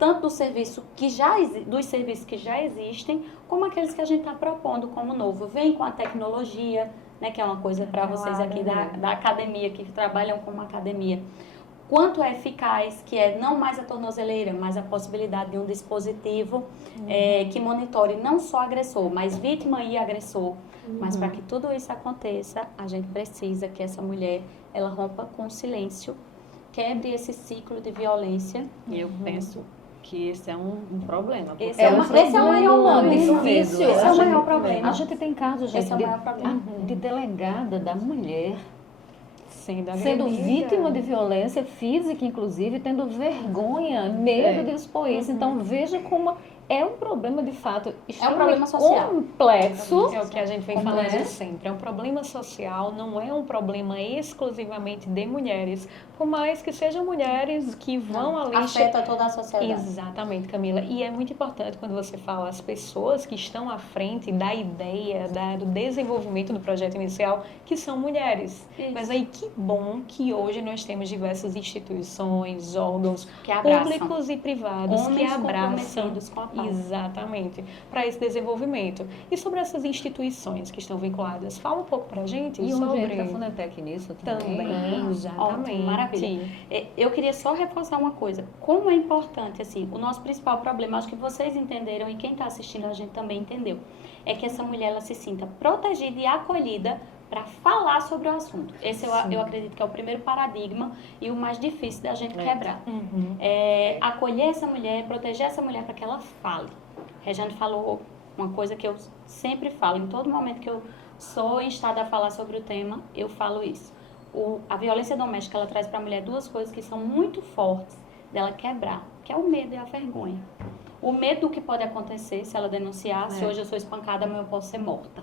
tanto dos serviços que já existem, como aqueles que a gente está propondo como novo. Vem com a tecnologia, né, que é uma coisa para vocês aqui da academia, que trabalham com uma academia. Quanto é eficaz, que é não mais a tornozeleira, mas a possibilidade de um dispositivo que monitore não só agressor, mas vítima e agressor. Mas para que tudo isso aconteça, a gente precisa que essa mulher, ela rompa com o silêncio, quebre esse ciclo de violência. E eu penso que esse é um problema. Esse é o maior muito difícil. difícil. Esse é o maior problema. A gente tem casos, gente, Esse é o maior problema. de delegada da mulher Sendo sendo agredida. vítima de violência física, inclusive, tendo vergonha, medo de expor isso. Então, veja como é um problema, de fato, extremamente problema social. complexo. É o que a gente vem Como falando é? sempre. É um problema social, não é um problema exclusivamente de mulheres, por mais que sejam mulheres que vão ali... Afeta toda a sociedade. Exatamente, Camila. E é muito importante quando você fala as pessoas que estão à frente da ideia, do desenvolvimento do projeto inicial, que são mulheres. Isso. Mas aí que bom que hoje nós temos diversas instituições, órgãos Que abraçam. públicos e privados que Homens abraçam comprometidos com a causa. exatamente para esse desenvolvimento. E sobre essas instituições que estão vinculadas, fala um pouco para a gente E sobre... onde entra a Funetec nisso também. Também, exatamente. Ótimo, maravilha. Eu queria só reforçar uma coisa. Como é importante, assim, o nosso principal problema, acho que vocês entenderam e quem está assistindo a gente também entendeu, é que essa mulher ela se sinta protegida e acolhida para falar sobre o assunto. Esse eu acredito que é o primeiro paradigma e o mais difícil da gente quebrar. Acolher essa mulher, proteger essa mulher para que ela fale. Regiane falou uma coisa que eu sempre falo, em todo momento que eu sou instada a falar sobre o tema, eu falo isso. A violência doméstica, ela traz para a mulher duas coisas que são muito fortes dela quebrar, que é o medo e a vergonha. O medo do que pode acontecer se ela denunciar, se hoje eu sou espancada, amanhã eu posso ser morta.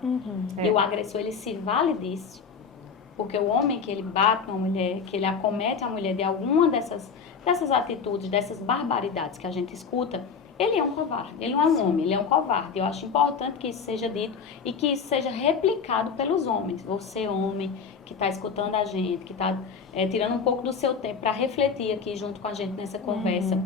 E o agressor, ele se vale disso. Porque o homem que ele bate na mulher, que ele acomete a mulher de alguma dessas atitudes, dessas barbaridades que a gente escuta, ele é um covarde. Ele não é um homem, ele é um covarde. Eu acho importante que isso seja dito e que isso seja replicado pelos homens. Você, homem, que está escutando a gente, que está tirando um pouco do seu tempo para refletir aqui junto com a gente nessa conversa.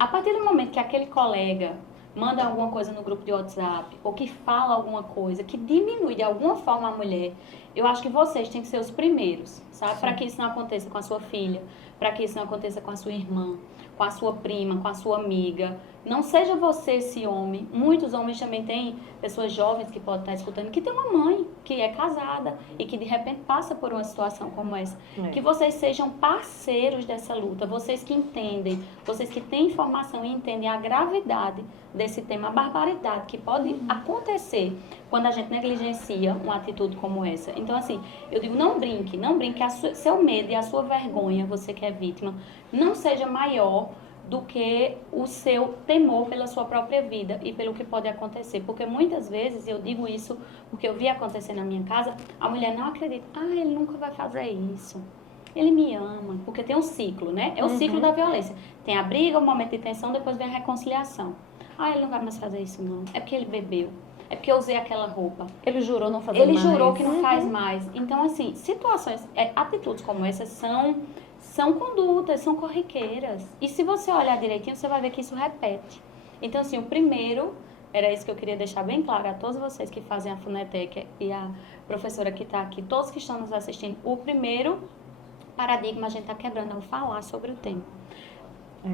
A partir do momento que aquele colega manda alguma coisa no grupo de WhatsApp, ou que fala alguma coisa, que diminui de alguma forma a mulher, eu acho que vocês têm que ser os primeiros, sabe? Para que isso não aconteça com a sua filha, para que isso não aconteça com a sua irmã, com a sua prima, com a sua amiga. Não seja você esse homem. Muitos homens também têm pessoas jovens que podem estar escutando, que tem uma mãe que é casada e que de repente passa por uma situação como essa. Que vocês sejam parceiros dessa luta, vocês que entendem, vocês que têm informação e entendem a gravidade desse tema, a barbaridade que pode acontecer quando a gente negligencia uma atitude como essa. Então, assim, eu digo, não brinque, seu medo e a sua vergonha, você que é vítima, não seja maior do que o seu temor pela sua própria vida e pelo que pode acontecer. Porque muitas vezes, eu digo isso porque eu vi acontecer na minha casa, a mulher não acredita, ele nunca vai fazer isso, ele me ama, porque tem um ciclo, né? É o ciclo da violência. Tem a briga, o momento de tensão, depois vem a reconciliação. Ele não vai mais fazer isso não, é porque ele bebeu, é porque eu usei aquela roupa. Ele jurou não fazer mais. Ele jurou que não faz mais. Então, assim, atitudes como essas são condutas, são corriqueiras. E se você olhar direitinho, você vai ver que isso repete. Então, assim, o primeiro, era isso que eu queria deixar bem claro a todos vocês que fazem a Funetec e a professora que está aqui, todos que estão nos assistindo, o primeiro paradigma a gente está quebrando ao falar sobre o tema.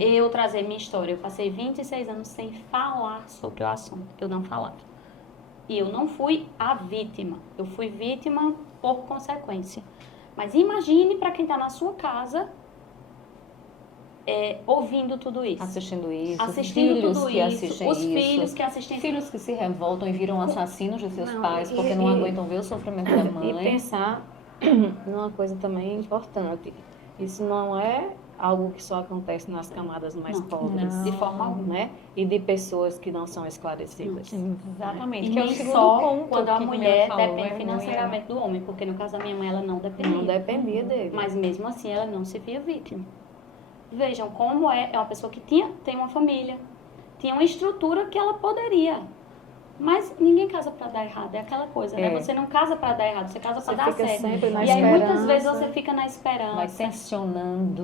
Eu trazer minha história, eu passei 26 anos sem falar sobre o assunto, eu não falava. E eu não fui a vítima, eu fui vítima por consequência. Mas imagine para quem está na sua casa ouvindo tudo isso. Assistindo isso. Assistindo filhos tudo que isso. assistem Os isso. filhos que assistem Filhos que se revoltam e viram assassinos de seus Não, pais porque não aguentam ver o sofrimento da mãe. E pensar numa coisa também importante. Isso não é algo que só acontece nas camadas mais Não, pobres. de forma alguma. Né? E de pessoas que não são esclarecidas. Exatamente. E Que é o nem segundo só ponto quando a que mulher falou, depende né? financeiramente do homem, porque no caso da minha mãe ela não dependia. Não dependia dele. Mas mesmo assim ela não se via vítima. Vejam como é uma pessoa que tem uma família, tinha uma estrutura que ela poderia. Mas ninguém casa para dar errado, é aquela coisa, né? Você não casa para dar errado, você casa para dar fica certo. sempre na E aí muitas esperança. vezes você fica na esperança. Vai tensionando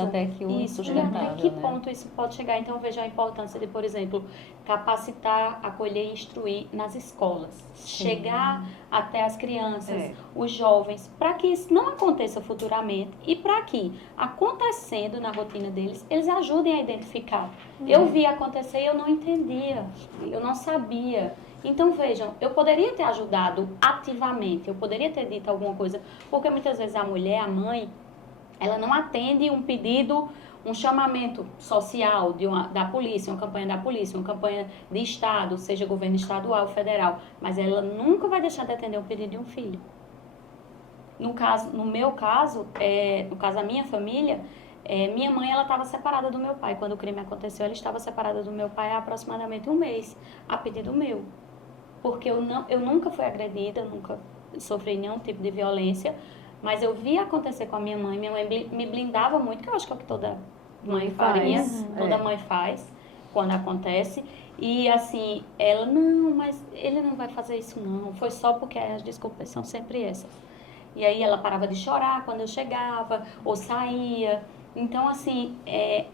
até que o Até insustentável, que né? ponto isso pode chegar? Então, veja a importância de, por exemplo, capacitar, acolher e instruir nas escolas. Chegar até as crianças, os jovens, para que isso não aconteça futuramente e para que, acontecendo na rotina deles, eles ajudem a identificar. Eu vi acontecer e eu não entendia, eu não sabia. Então, vejam, eu poderia ter ajudado ativamente, eu poderia ter dito alguma coisa, porque muitas vezes a mulher, a mãe, ela não atende um pedido, um chamamento social da polícia, uma campanha da polícia, uma campanha de Estado, seja governo estadual, federal, mas ela nunca vai deixar de atender o pedido de um filho. No meu caso, no caso da minha família, minha mãe ela estava separada do meu pai. Quando o crime aconteceu, ela estava separada do meu pai há aproximadamente um mês, a pedido meu. Porque eu nunca fui agredida, nunca sofri nenhum tipo de violência, mas eu vi acontecer com a minha mãe me blindava muito, que eu acho que é o que toda mãe faria, toda mãe faz quando acontece. E assim, ela, não, mas ele não vai fazer isso não, foi só porque as desculpas são sempre essas. E aí ela parava de chorar quando eu chegava, ou saía. Então assim,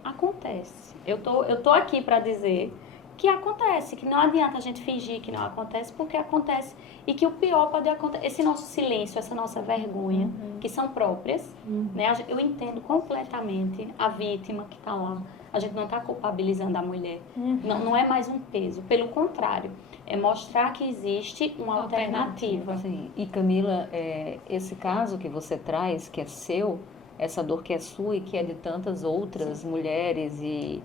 acontece. Eu tô aqui para dizer que acontece, que não adianta a gente fingir que não acontece, porque acontece. E que o pior pode acontecer, esse nosso silêncio, essa nossa vergonha, que são próprias, né? Eu entendo completamente a vítima que está lá. A gente não está culpabilizando a mulher. Não é mais um peso, pelo contrário. É mostrar que existe uma alternativa. Sim. E Camila, esse caso que você traz, que é seu, essa dor que é sua e que é de tantas outras mulheres e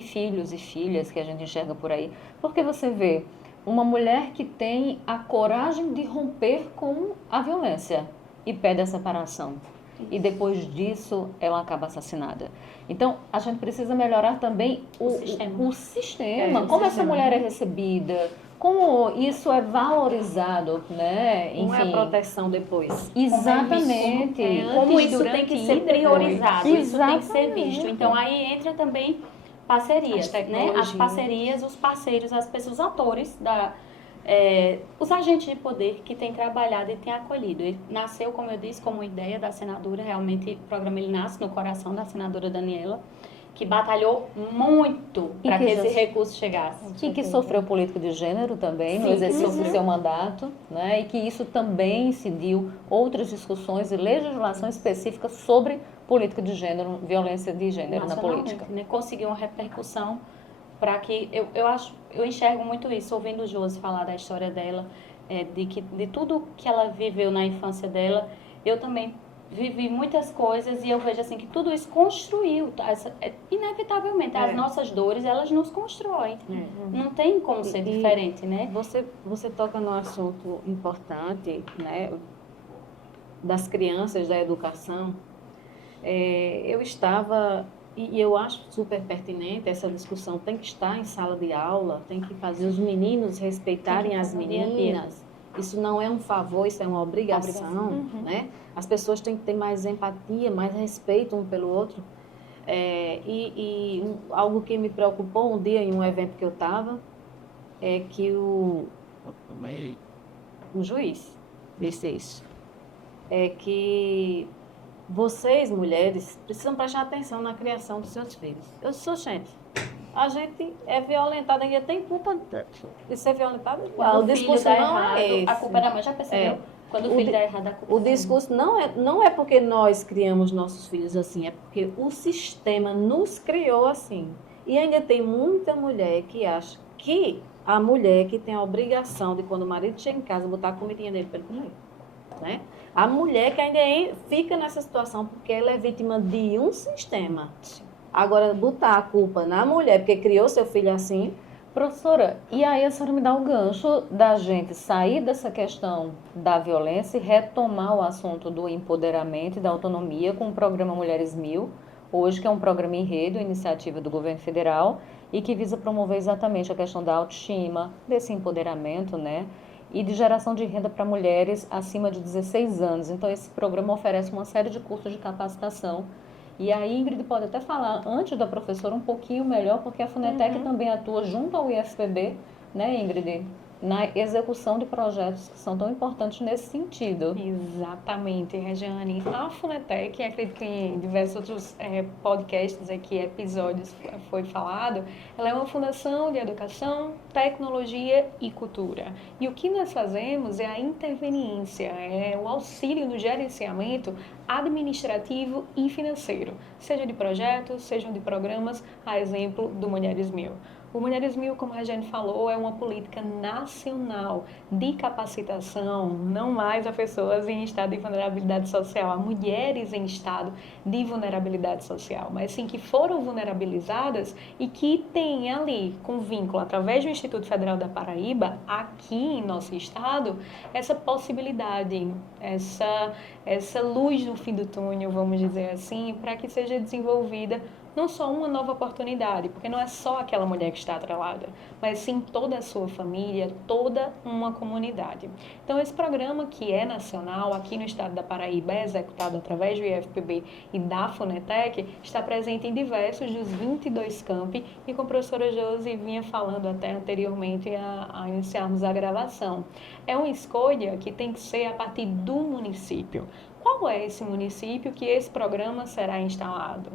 filhos e filhas que a gente enxerga por aí, porque você vê uma mulher que tem a coragem de romper com a violência e pede a separação. E depois disso, ela acaba assassinada. Então, a gente precisa melhorar também o sistema. Como essa mulher é recebida, como isso é valorizado, né? Enfim, como é a proteção depois. Exatamente. Como isso tem que ser priorizado, isso tem que ser visto. Então, aí entra também parcerias, né? As parcerias, os parceiros, as pessoas, os atores, os agentes de poder que têm trabalhado e têm acolhido. Ele nasceu, como eu disse, como ideia da senadora, realmente o programa ele nasce no coração da senadora Daniela, que batalhou muito para que esse recurso chegasse. E que sofreu política de gênero também, no exercício do seu mandato, né? E que isso também incidiu outras discussões e legislação específica sobre política de gênero, violência de gênero na política. Né? Conseguiu uma repercussão para que, eu enxergo muito isso, ouvindo o Josi falar da história dela, de tudo que ela viveu na infância dela, eu também vivi muitas coisas e eu vejo assim que tudo isso construiu, inevitavelmente, as nossas dores, elas nos constroem. Não tem como ser diferente, né? Você toca num assunto importante, né, das crianças, da educação. Eu estava, e eu acho super pertinente, essa discussão tem que estar em sala de aula, tem que fazer os meninos respeitarem as meninas. Isso não é um favor, isso é uma obrigação, né? As pessoas têm que ter mais empatia, mais respeito um pelo outro. Algo que me preocupou um dia em um evento que eu estava, é que o juiz disse isso. É que vocês, mulheres, precisam prestar atenção na criação dos seus filhos. Eu sou gente. A gente é violentada, ainda tem culpa de ser violentada igual. O discurso dá errado, a culpa é da mãe, já percebeu? Quando o filho dá errado, a culpa o discurso não é porque nós criamos nossos filhos assim, é porque o sistema nos criou assim. E ainda tem muita mulher que acha que a mulher que tem a obrigação de, quando o marido chega em casa, botar a comidinha dele para ele comer. Né? A mulher que ainda fica nessa situação porque ela é vítima de um sistema. Agora, botar a culpa na mulher porque criou seu filho assim... Professora, e aí a senhora me dá o gancho da gente sair dessa questão da violência e retomar o assunto do empoderamento e da autonomia com o programa Mulheres 1000, hoje, que é um programa em rede, uma iniciativa do governo federal, e que visa promover exatamente a questão da autoestima, desse empoderamento, né? E de geração de renda para mulheres acima de 16 anos. Então, esse programa oferece uma série de cursos de capacitação. E a Ingrid pode até falar, antes da professora, um pouquinho melhor, porque a Funetec também atua junto ao IFPB, né, Ingrid? Na execução de projetos que são tão importantes nesse sentido. Exatamente, Regiane. A Funetec, acredito que em diversos outros podcasts aqui, episódios foi falado, ela é uma fundação de educação, tecnologia e cultura. E o que nós fazemos é a interveniência, é o auxílio no gerenciamento administrativo e financeiro, seja de projetos, sejam de programas, a exemplo do Mulheres 1000. O Mulheres 1000, como a Regiane falou, é uma política nacional de capacitação, não mais a pessoas em estado de vulnerabilidade social, a mulheres em estado de vulnerabilidade social, mas sim que foram vulnerabilizadas e que têm ali, com vínculo através do Instituto Federal da Paraíba, aqui em nosso estado, essa possibilidade, essa luz no fim do túnel, vamos dizer assim, para que seja desenvolvida não só uma nova oportunidade, porque não é só aquela mulher que está atrelada, mas sim toda a sua família, toda uma comunidade. Então, esse programa, que é nacional, aqui no estado da Paraíba, é executado através do IFPB e da Funetec, está presente em diversos dos 22 campi, e com a professora Josi vinha falando até anteriormente a iniciarmos a gravação. É uma escolha que tem que ser a partir do município. Qual é esse município que esse programa será instalado?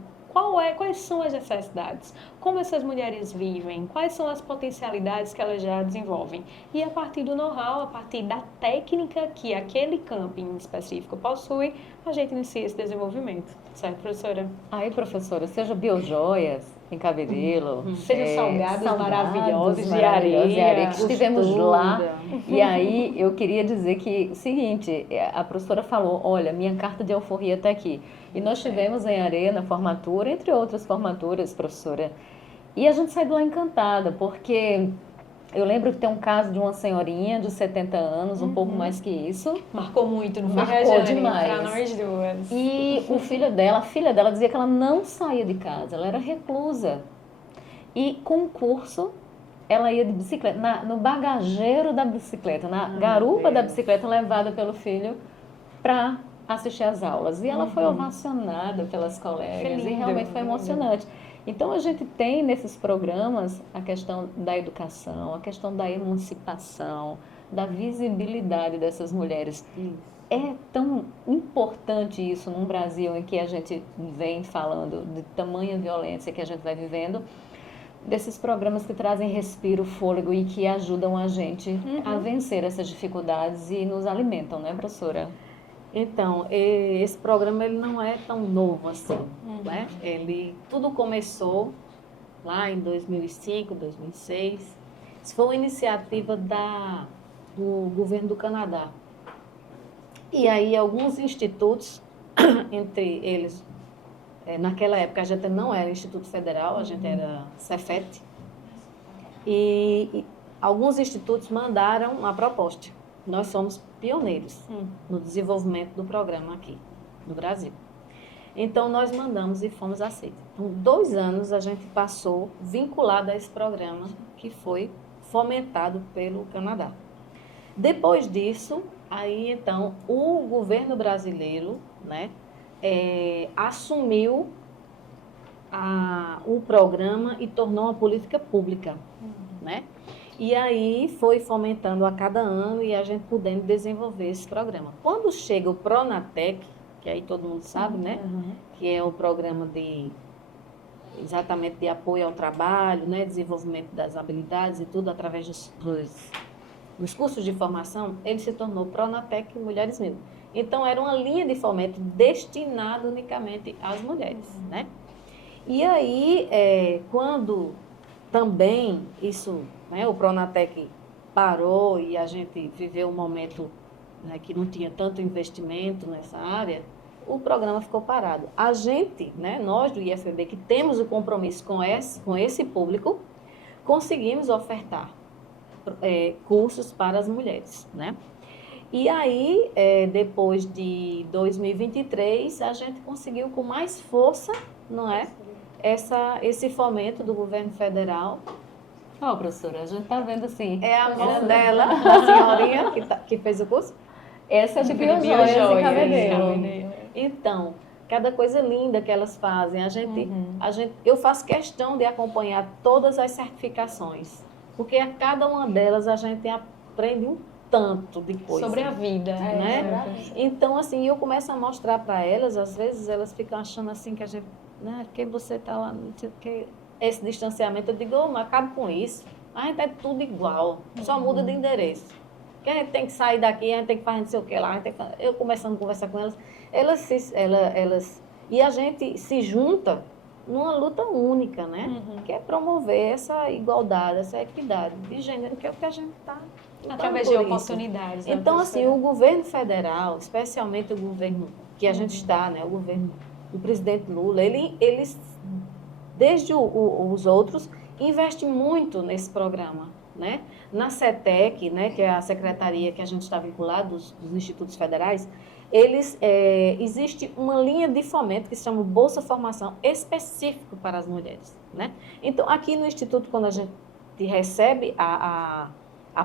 Quais são as necessidades? Como essas mulheres vivem? Quais são as potencialidades que elas já desenvolvem? E a partir do know-how, a partir da técnica que aquele camping específico possui, a gente inicia esse desenvolvimento. Certo, professora? Aí, professora, seja biojoias em Cabedelo, Seja salgados maravilhosos de areia, que estivemos lá. E aí, eu queria dizer que o seguinte, a professora falou, olha, minha carta de alforria está aqui. E nós tivemos em Areia, na formatura, entre outras formaturas, professora. E a gente saiu de lá encantada, porque eu lembro que tem um caso de uma senhorinha de 70 anos, um pouco mais que isso. Marcou muito, não foi, Marcou Regiane? demais. Para nós duas. E a filha dela dizia que ela não saía de casa, ela era reclusa. E com o curso, ela ia de bicicleta, no bagageiro da bicicleta, na garupa da bicicleta, levada pelo filho para assistir às aulas. E ela foi ovacionada pelas colegas, e realmente foi emocionante. Então, a gente tem nesses programas a questão da educação, a questão da emancipação, da visibilidade dessas mulheres. É tão importante isso num Brasil em que a gente vem falando de tamanha violência que a gente vai vivendo, desses programas que trazem respiro, fôlego e que ajudam a gente a vencer essas dificuldades e nos alimentam, né, professora? Então, esse programa ele não é tão novo assim, né? Tudo começou lá em 2005, 2006. Isso foi uma iniciativa do governo do Canadá. E aí alguns institutos, entre eles, naquela época a gente não era Instituto Federal, a gente era Cefet, e alguns institutos mandaram uma proposta. Nós somos pioneiros no desenvolvimento do programa aqui no Brasil. Então, nós mandamos e fomos aceitos. Então, 2 anos a gente passou vinculado a esse programa que foi fomentado pelo Canadá. Depois disso, aí então, o governo brasileiro, né, assumiu o programa e tornou uma política pública, né? E aí foi fomentando a cada ano e a gente podendo desenvolver esse programa. Quando chega o Pronatec, que aí todo mundo sabe, né? Que é o programa exatamente de apoio ao trabalho, né? Desenvolvimento das habilidades e tudo através dos cursos de formação, ele se tornou Pronatec Mulheres 1000. Então, era uma linha de fomento destinada unicamente às mulheres, né? E aí, quando também isso, né, o Pronatec parou e a gente viveu um momento, né, que não tinha tanto investimento nessa área, o programa ficou parado. A gente, né, nós do IFPB, que temos o compromisso com esse público, conseguimos ofertar cursos para as mulheres, né? E aí, depois de 2023, a gente conseguiu com mais força não é? Esse fomento do governo federal. Ó, professora, a gente tá vendo assim. É a mão dela, a senhorinha que fez o curso. Essa é de biojoias e cabedelo. Então, cada coisa linda que elas fazem. Eu faço questão de acompanhar todas as certificações, porque a cada uma delas a gente aprende um tanto de coisa. Sobre a vida, né? Então, assim, eu começo a mostrar para elas, às vezes elas ficam achando assim que a gente, né, que você tá lá, que esse distanciamento, eu digo, mas acaba com isso. A gente é tudo igual, só muda de endereço. Que a gente tem que sair daqui, a gente tem que fazer não sei o que lá, eu começando a conversar com elas, e a gente se junta numa luta única, né? Que é promover essa igualdade, essa equidade de gênero, que é o que a gente está através de oportunidades. Né, então, assim, o governo federal, especialmente o governo que a gente está, né? O governo do presidente Lula, eles desde os outros, investe muito nesse programa, né? Na CETEC, né, que é a secretaria que a gente está vinculado, dos institutos federais, existe uma linha de fomento que se chama Bolsa Formação, específico para as mulheres, né? Então, aqui no Instituto, quando a gente recebe a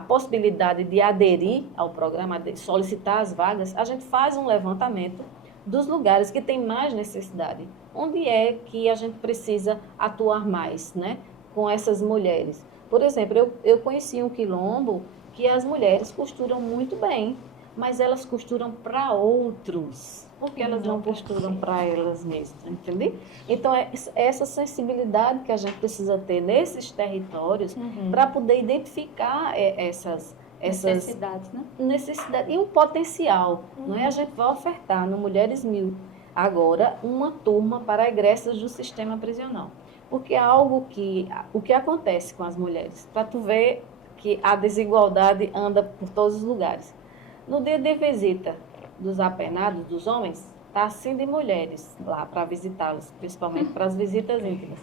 possibilidade de aderir ao programa, de solicitar as vagas, a gente faz um levantamento dos lugares que tem mais necessidade, onde é que a gente precisa atuar mais, né, com essas mulheres. Por exemplo, eu conheci um quilombo que as mulheres costuram muito bem, mas elas costuram para outros, porque elas não costuram para elas mesmas, entendeu? Então, é essa sensibilidade que a gente precisa ter nesses territórios para poder identificar essas necessidades, né? Necessidade e um potencial. Não é? A gente vai ofertar no Mulheres 1000 agora uma turma para egressas do sistema prisional. Porque é algo o que acontece com as mulheres, para tu ver que a desigualdade anda por todos os lugares. No dia de visita dos apenados, dos homens, está assim de mulheres lá para visitá-los, principalmente para as visitas íntimas.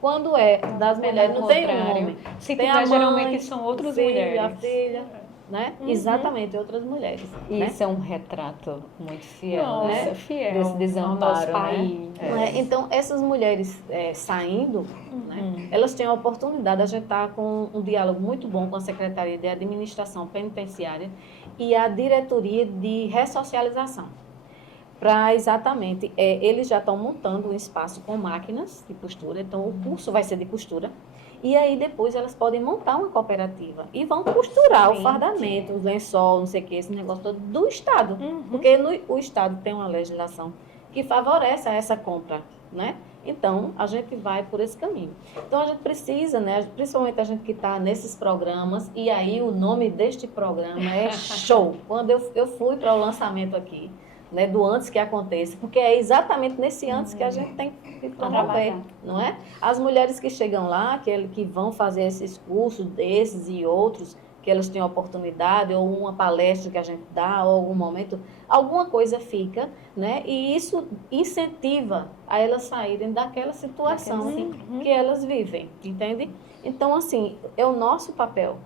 Quando é das mulheres, não tem um homem. Se tem tiver, a mãe, geralmente são outras mulheres. A filha, né? Exatamente, outras mulheres. E isso é um retrato muito fiel, Nossa, né? fiel Desse ao desamparo, nosso né? país. Então, essas mulheres saindo, né, elas têm a oportunidade, a gente está com um diálogo muito bom com a Secretaria de Administração Penitenciária e a Diretoria de Ressocialização. Para exatamente, eles já estão montando um espaço com máquinas de costura, então o curso vai ser de costura, e aí depois elas podem montar uma cooperativa e vão costurar o fardamento, o lençol, não sei o que, esse negócio todo do Estado, porque o Estado tem uma legislação que favorece essa compra, né? Então, a gente vai por esse caminho. Então, a gente precisa, né, principalmente a gente que está nesses programas, e aí o nome deste programa é Show. Quando eu fui para o lançamento aqui, né, do antes que aconteça, porque é exatamente nesse antes que a gente tem que promover, não é? As mulheres que chegam lá, que vão fazer esses cursos desses e outros, que elas têm oportunidade, ou uma palestra que a gente dá, ou algum momento, alguma coisa fica, né? E isso incentiva a elas saírem daquela situação que elas vivem, entende? Então, assim, é o nosso papel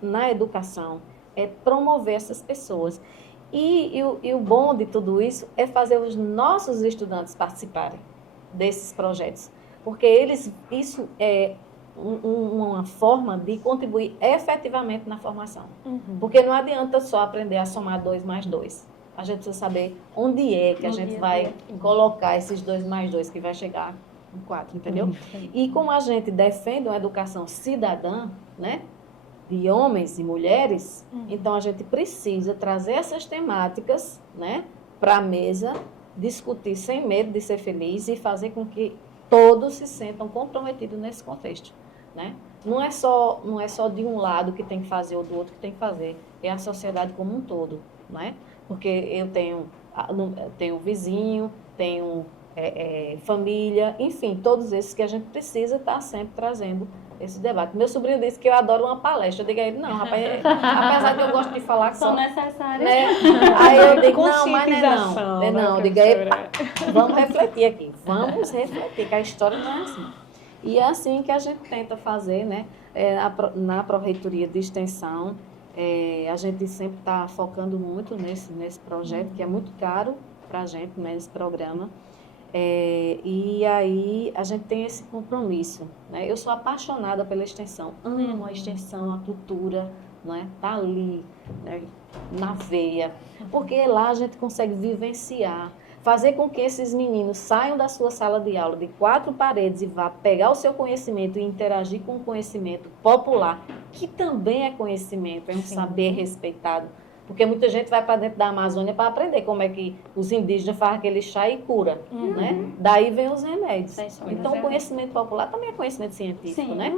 na educação é promover essas pessoas. E o bom de tudo isso é fazer os nossos estudantes participarem desses projetos, porque isso é uma forma de contribuir efetivamente na formação. Porque não adianta só aprender a somar 2 mais 2. A gente precisa saber onde é que a gente vai colocar esses 2 mais 2 que vai chegar em 4, entendeu? E como a gente defende uma educação cidadã, né, de homens e mulheres, então a gente precisa trazer essas temáticas, né, para a mesa, discutir sem medo de ser feliz e fazer com que todos se sintam comprometidos nesse contexto, né? Não é só de um lado que tem que fazer ou do outro que tem que fazer, é a sociedade como um todo, né? Porque eu tenho vizinho, tenho família, enfim, todos esses que a gente precisa estar sempre trazendo esse debate. Meu sobrinho disse que eu adoro uma palestra. Eu digo a ele, não, rapaz, apesar de eu gosto de falar que são necessárias. Né? Aí eu digo, não, mas não é não. Eu digo aí, vamos refletir aqui. Vamos refletir, que a história não é assim. E é assim que a gente tenta fazer, né? Na Pró-Reitoria de Extensão, a gente sempre está focando muito nesse projeto, que é muito caro para a gente, né, esse programa. E aí a gente tem esse compromisso, né? Eu sou apaixonada pela extensão, amo a extensão, a cultura, né? Tá ali, né? Na veia, porque lá a gente consegue vivenciar, fazer com que esses meninos saiam da sua sala de aula de 4 paredes e vá pegar o seu conhecimento e interagir com o conhecimento popular, que também é conhecimento, é um saber respeitado. Porque muita gente vai para dentro da Amazônia para aprender como é que os indígenas fazem aquele chá e cura, né? Daí vem os remédios. Então, o conhecimento popular também é conhecimento científico, né?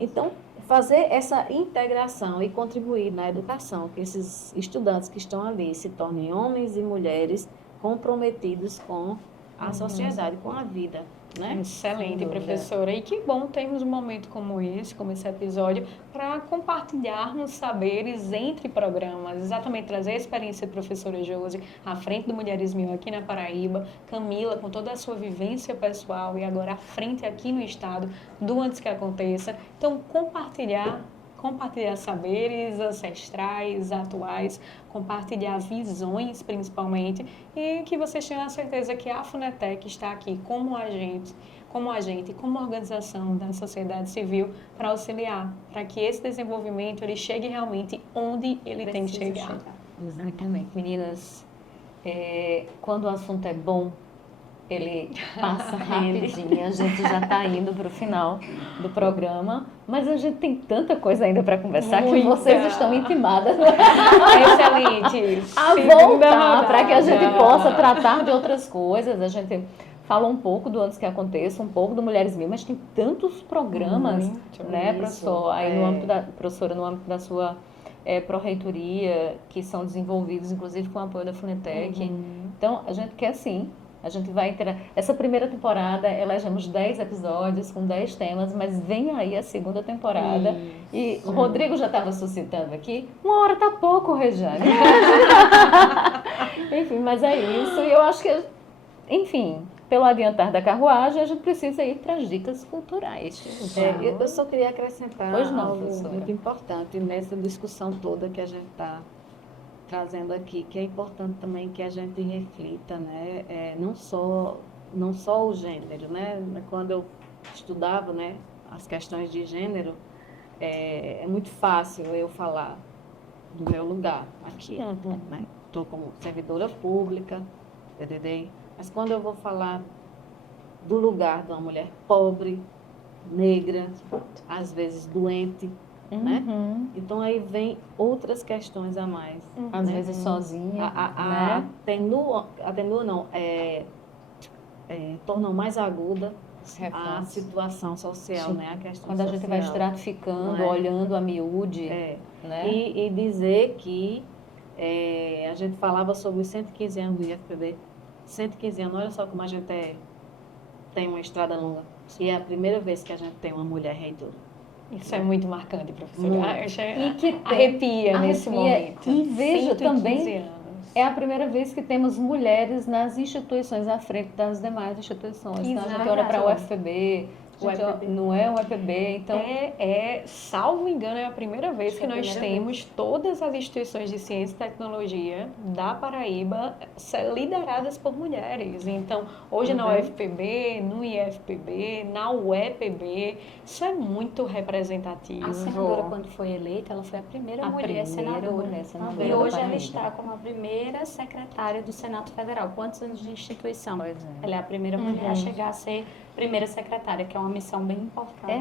Então, fazer essa integração e contribuir na educação, que esses estudantes que estão ali se tornem homens e mulheres comprometidos com a sociedade, com a vida, né? Excelente, professora. E que bom termos um momento como esse episódio, para compartilharmos saberes entre programas, exatamente trazer a experiência da professora Josi à frente do Mulheres 1000 aqui na Paraíba, Camila com toda a sua vivência pessoal e agora à frente aqui no estado do Antes que Aconteça. Então, compartilhar saberes ancestrais, atuais, compartilhar visões principalmente, e que vocês tenham a certeza que a FUNETEC está aqui como agente, como organização da sociedade civil para auxiliar, para que esse desenvolvimento ele chegue realmente onde ele tem que chegar. Exatamente. Meninas, quando o assunto é bom, ele passa rapidinho, a gente já está indo para o final do programa, mas a gente tem tanta coisa ainda para conversar que vocês estão intimadas Excelente. a voltar para que a gente possa tratar de outras coisas. A gente falou um pouco do Antes que Aconteça, um pouco do Mulheres 1000, mas tem tantos programas, né, professor, aí no âmbito da sua pró-reitoria, que são desenvolvidos, inclusive com o apoio da FUNETEC. Então, a gente quer sim. A gente vai ter essa primeira temporada, elegemos 10 episódios com 10 temas, mas vem aí a segunda temporada. E o Rodrigo já estava suscitando aqui, 1 hora tá pouco, Rejane. Enfim, mas é isso. E eu acho que, enfim, pelo adiantar da carruagem, a gente precisa ir para as dicas culturais. Eu só queria acrescentar algo professora. muito importante nessa discussão toda que a gente está trazendo aqui, que é importante também que a gente reflita, né? Não só o gênero, né? Quando eu estudava, né, as questões de gênero, é muito fácil eu falar do meu lugar aqui, né? Estou como servidora pública, mas quando eu vou falar do lugar de uma mulher pobre, negra, às vezes doente, né? Então aí vem outras questões a mais. Às vezes sozinha, né? Tornam mais aguda a situação social, né? A questão quando a gente vai social, estratificando, não é? olhando a miúde, né? E dizer que a gente falava sobre os 115 anos do IFPB. 115 anos, olha só como a gente tem uma estrada longa. E é a primeira vez que a gente tem uma mulher reitora. Isso é muito marcante, professora. E que arrepia nesse momento. E veja 115 também, anos. é a primeira vez que temos mulheres nas instituições à frente das demais instituições. Então, a gente olha para o UFPB, não é o UFPB, então... Salvo engano, é a primeira vez que nós temos todas as instituições de ciência e tecnologia da Paraíba lideradas por mulheres. Então, hoje na UFPB, no IFPB, na UEPB, isso é muito representativo. A senadora, quando foi eleita, ela foi a primeira mulher senadora. E hoje ela está como a primeira secretária do Senado Federal. Quantos anos de instituição? Ela é a primeira mulher a chegar a ser primeira secretária, que é uma missão bem importante.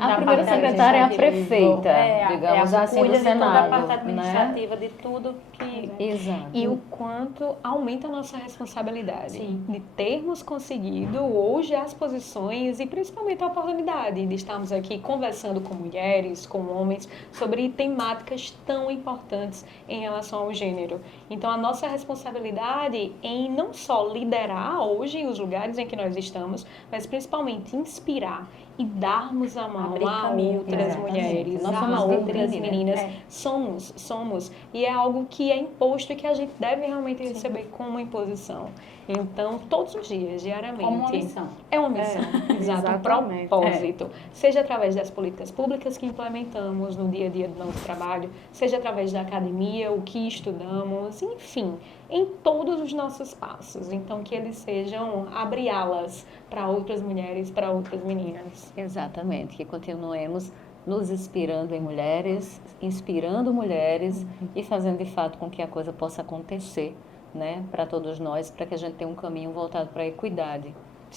A primeira secretária é a prefeita, digamos assim, do Senado. Toda a parte administrativa, de tudo que... Exato. E o quanto aumenta a nossa responsabilidade de termos conseguido hoje as posições e principalmente a oportunidade de estarmos aqui conversando com mulheres, com homens, sobre temáticas tão importantes em relação ao gênero. Então, a nossa responsabilidade em não só liderar hoje os lugares em que nós estamos, mas principalmente inspirar e darmos a mão Abrir a caminho, outras exatamente. mulheres, Nós a somos outras vitrine, né? meninas. Somos. E é algo que é imposto e que a gente deve realmente receber como uma imposição. Então, todos os dias, diariamente. Como uma missão. É uma missão, exato, um exatamente. propósito. Seja através das políticas públicas que implementamos no dia a dia do nosso trabalho, seja através da academia, o que estudamos, enfim, em todos os nossos passos. Então, que eles sejam abre alas para outras mulheres, para outras meninas. Exatamente, que continuemos nos inspirando em mulheres, inspirando mulheres e fazendo de fato com que a coisa possa acontecer, né, para todos nós, para que a gente tenha um caminho voltado para a equidade,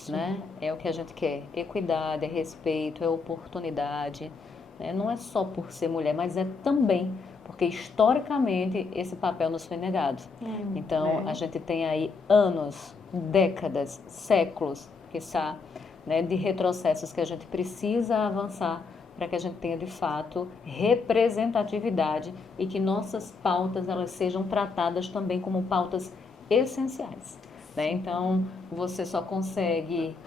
né? É o que a gente quer, equidade, é respeito, é oportunidade, né? Não é só por ser mulher, mas é também porque historicamente esse papel nos foi negado. Então, a gente tem aí anos, décadas, séculos, quiçá, né, de retrocessos que a gente precisa avançar para que a gente tenha de fato representatividade e que nossas pautas elas sejam tratadas também como pautas essenciais, né? Então, você só consegue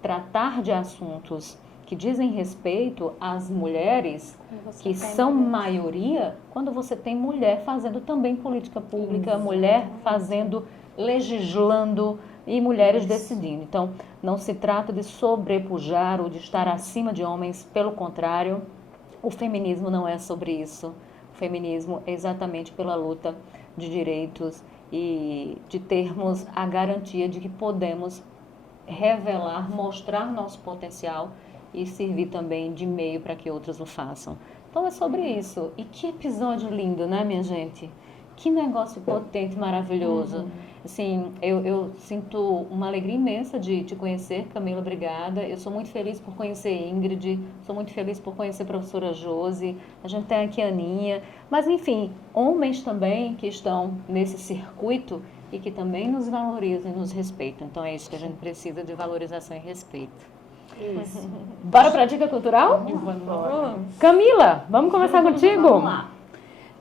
tratar de assuntos que dizem respeito às mulheres, que são maioria, quando você tem mulher fazendo também política pública, mulher fazendo, legislando e mulheres decidindo. Então, não se trata de sobrepujar ou de estar acima de homens, pelo contrário, o feminismo não é sobre isso. O feminismo é exatamente pela luta de direitos e de termos a garantia de que podemos revelar, mostrar nosso potencial e servir também de meio para que outros o façam. Então é sobre isso. E que episódio lindo, né, minha gente? Que negócio potente, maravilhoso. Assim, eu sinto uma alegria imensa de te conhecer, Camila, obrigada. Eu sou muito feliz por conhecer Ingrid, sou muito feliz por conhecer a professora Josi, a gente tem aqui a Aninha. Mas, enfim, homens também que estão nesse circuito e que também nos valorizam e nos respeitam. Então é isso que a gente precisa, de valorização e respeito. Isso. Bora para a dica cultural? Camila, vamos começar contigo? Vamos lá.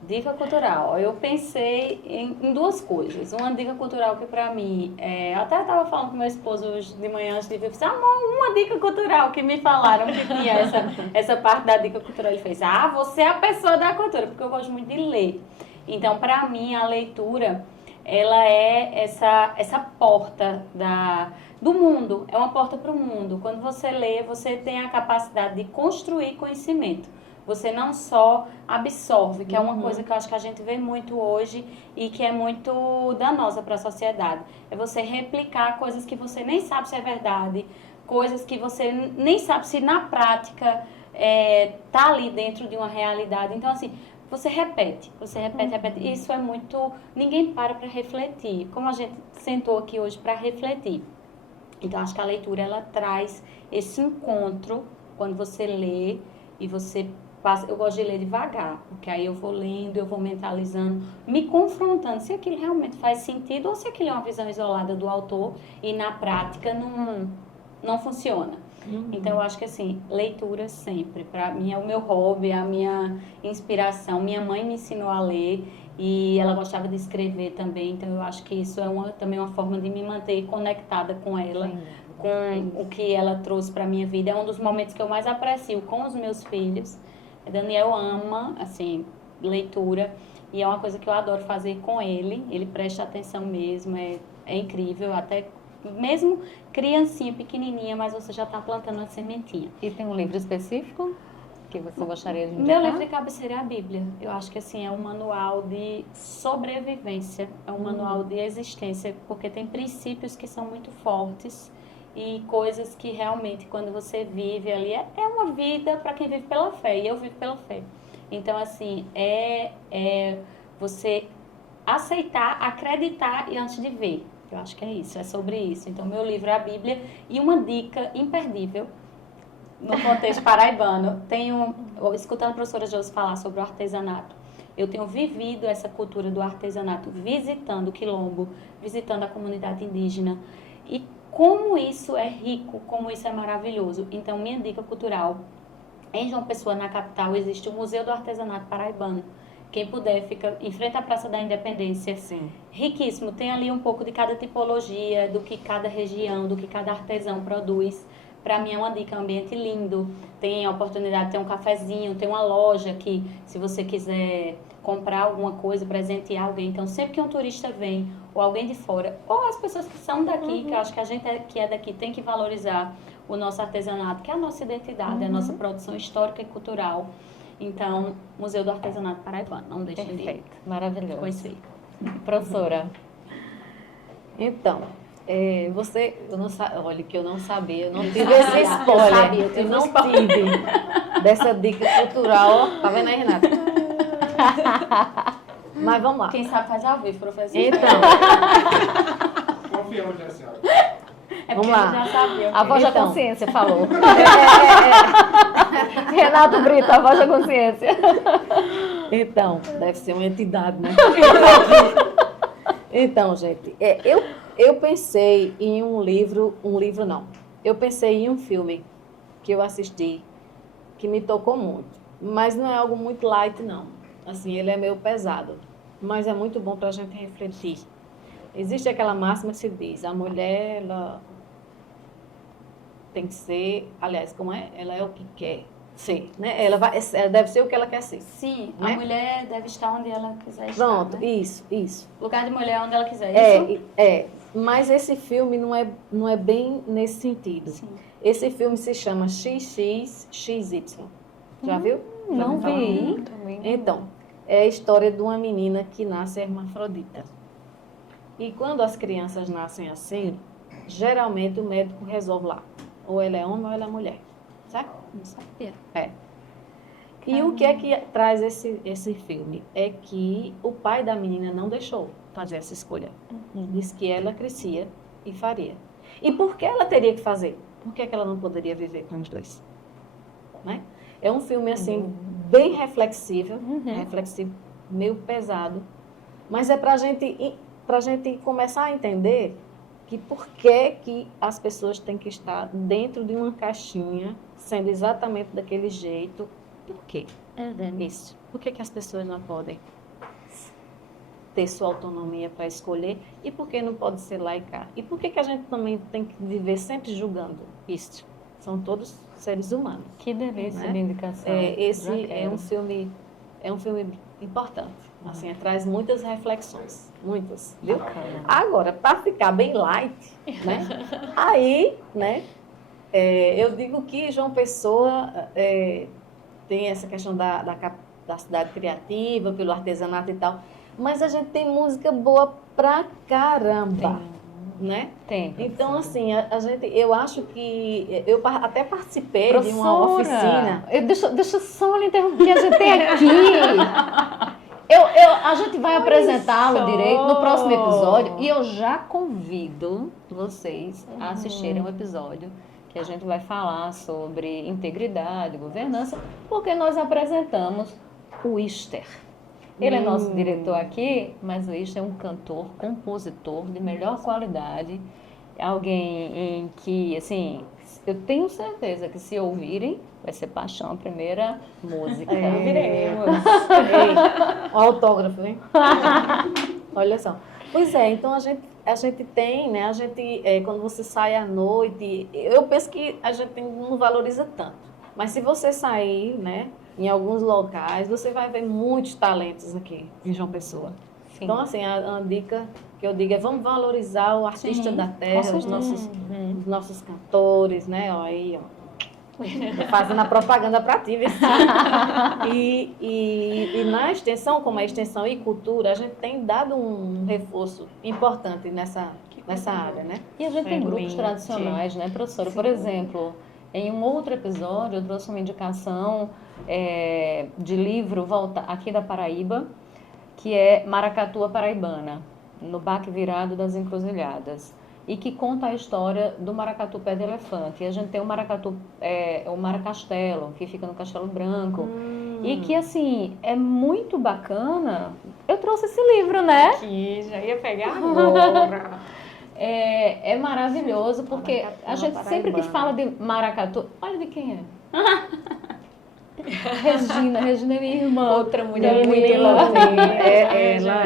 Dica cultural. Eu pensei em duas coisas. Uma dica cultural que pra mim, eu até estava falando com meu esposo hoje de manhã antes de vir, eu disse, amor, uma dica cultural que me falaram que tinha essa parte da dica cultural. Ele fez, você é a pessoa da cultura, porque eu gosto muito de ler. Então, pra mim, a leitura, ela é essa porta do mundo, é uma porta para o mundo. Quando você lê, você tem a capacidade de construir conhecimento. Você não só absorve, que é uma coisa que eu acho que a gente vê muito hoje e que é muito danosa para a sociedade. É você replicar coisas que você nem sabe se é verdade, coisas que você nem sabe se na prática tá ali dentro de uma realidade. Então, assim, você repete. Isso é muito... Ninguém para refletir. Como a gente sentou aqui hoje para refletir. Então, acho que a leitura, ela traz esse encontro, quando você lê e você passa... Eu gosto de ler devagar, porque aí eu vou lendo, eu vou mentalizando, me confrontando se aquilo realmente faz sentido ou se aquilo é uma visão isolada do autor e na prática não funciona. Então, eu acho que, assim, leitura sempre. Para mim, é o meu hobby, é a minha inspiração. Minha mãe me ensinou a ler e ela gostava de escrever também. Então, eu acho que isso é também uma forma de me manter conectada com ela, com o que ela trouxe para a minha vida. É um dos momentos que eu mais aprecio com os meus filhos. Daniel ama, assim, leitura. E é uma coisa que eu adoro fazer com ele. Ele presta atenção mesmo, é incrível. Até mesmo criancinha, pequenininha, mas você já está plantando uma sementinha. E tem um livro específico que você gostaria de Meu indicar? livro de cabeceira é a Bíblia. Eu acho que, assim, é um manual de sobrevivência, é um manual de existência, porque tem princípios que são muito fortes e coisas que realmente, quando você vive ali, é uma vida para quem vive pela fé, e eu vivo pela fé. Então, assim, você aceitar, acreditar e antes de ver. Eu acho que é isso, é sobre isso. Então, meu livro é a Bíblia. E uma dica imperdível, no contexto paraibano, escutando a professora Josi falar sobre o artesanato, eu tenho vivido essa cultura do artesanato, visitando o quilombo, visitando a comunidade indígena. E como isso é rico, como isso é maravilhoso. Então, minha dica cultural, em João Pessoa, na capital, existe o Museu do Artesanato Paraibano. Quem puder, fica em frente à Praça da Independência. Sim. Riquíssimo. Tem ali um pouco de cada tipologia, do que cada região, do que cada artesão produz. para mim é uma dica, é um ambiente lindo, tem a oportunidade de ter um cafezinho, tem uma loja que, se você quiser comprar alguma coisa, presentear alguém. Então, sempre que um turista vem, ou alguém de fora, ou as pessoas que são daqui, que eu acho que a gente que é daqui tem que valorizar o nosso artesanato, que é a nossa identidade, a nossa produção histórica e cultural. Então, Museu do Artesanato Paraibano, não deixem de Perfeito, maravilhoso. conhecer. Professora, Então, olha que eu não sabia, eu não tive esse spoiler, eu não tive dessa dica cultural, ó. Tá vendo aí, Renata? Mas vamos lá. Quem sabe faz ao vivo, professor. Então, Confiamos na senhora. É vamos porque lá. ele já sabia. a voz da Então. consciência falou. Renato Brito, a voz da consciência. Então, deve ser uma entidade, né? Então, gente, eu pensei em um livro não. Eu pensei em um filme que eu assisti, que me tocou muito. Mas não é algo muito light, não. Assim, ele é meio pesado. Mas é muito bom para a gente refletir. Existe aquela máxima que se diz, a mulher, ela tem que ser, aliás, como é? Ela é o que quer ser, né? Ela deve ser o que ela quer ser. Sim, Né? a mulher deve estar onde ela quiser estar. Pronto, Né? isso. Lugar de mulher onde ela quiser. Isso? Mas esse filme não é bem nesse sentido. Sim. Esse filme se chama XXXY. Já viu? Não Já ouviu vi. falar? Então, é a história de uma menina que nasce hermafrodita. E quando as crianças nascem assim, geralmente o médico resolve lá. Ou ela é homem ou ela é mulher. Certo? Não sabia. E o que é que traz esse filme? É que o pai da menina não deixou fazer essa escolha. Disse que ela crescia e faria. E por que ela teria que fazer? Por que ela não poderia viver com os dois? Né? É um filme, assim, bem reflexivo, meio pesado, mas é para a gente começar a entender que por que as pessoas têm que estar dentro de uma caixinha, sendo exatamente daquele jeito. Por quê? Isso. Por que as pessoas não podem ter sua autonomia para escolher? E por que não pode ser lá e cá? E por que a gente também tem que viver sempre julgando isso? São todos seres humanos. Que delícia Né? de indicação. Esse Já é quero. um filme importante. Assim, traz muitas reflexões. Muitas, viu? Bacana. Agora, para ficar bem light, né? Aí, né? Eu digo que João Pessoa tem essa questão da cidade criativa, pelo artesanato e tal, mas a gente tem música boa pra caramba, né? Tem. Então, assim, eu acho que eu até participei de uma Professora, oficina. Deixa só lhe interromper, a gente tem aqui. A gente vai apresentá-lo direito no próximo episódio e eu já convido vocês a assistirem um episódio que a gente vai falar sobre integridade, governança, porque nós apresentamos o Ister. Ele é nosso diretor aqui, mas o Ister é um cantor, compositor de melhor qualidade, alguém em que, assim, eu tenho certeza que se ouvirem, vai ser paixão a primeira música. Ouviremos. O autógrafo, hein? Olha só. Pois é, então a gente tem, né? Quando você sai à noite, eu penso que a gente não valoriza tanto. Mas se você sair, né, em alguns locais, você vai ver muitos talentos aqui em João Pessoa. Sim. Então, assim, a dica que eu digo é vamos valorizar o artista da terra, os nossos cantores, né? Ó, aí, ó. Fazendo a propaganda para ti, vê se- e na extensão, como é extensão e cultura, a gente tem dado um reforço importante nessa área, né? E a gente tem grupos Realmente. tradicionais, né, professora? Por exemplo, em um outro episódio, eu trouxe uma indicação de livro aqui da Paraíba, que é Maracatua Paraibana, no Baque Virado das Encruzilhadas, e que conta a história do maracatu pé de elefante. E a gente tem o maracatu, o maracastelo, que fica no Castelo Branco, e que, assim, é muito bacana. Eu trouxe esse livro, né? Aqui, já ia pegar agora. É maravilhoso, porque Maracatu a gente sempre que paraibana. fala de maracatu... Olha de quem é. Regina é minha irmã. Outra mulher Minha muito irmã. ela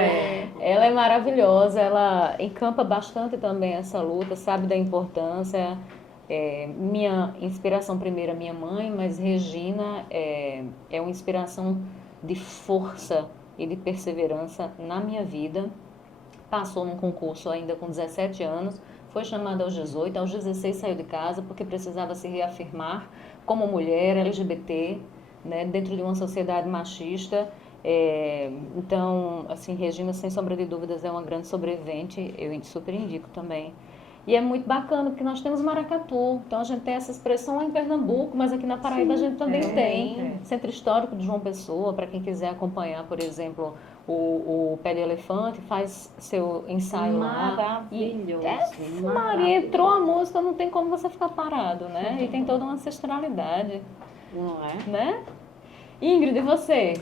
Ela é maravilhosa, ela encampa bastante também essa luta, sabe da importância. Minha inspiração primeira é minha mãe, mas Regina é uma inspiração de força e de perseverança na minha vida. Passou num concurso ainda com 17 anos, foi chamada aos 18, aos 16 saiu de casa porque precisava se reafirmar como mulher LGBT, né, dentro de uma sociedade machista. Então, assim, Regina, sem sombra de dúvidas, é uma grande sobrevivente, eu super indico também. E é muito bacana, porque nós temos maracatu, então a gente tem essa expressão lá em Pernambuco, mas aqui na Paraíba a gente também tem. Centro Histórico de João Pessoa, para quem quiser acompanhar, por exemplo, o Pé de Elefante, faz seu ensaio lá. Maravilhoso. Maria, entrou a música, não tem como você ficar parado, né? E tem toda uma ancestralidade. Não é? Né? Ingrid, e você?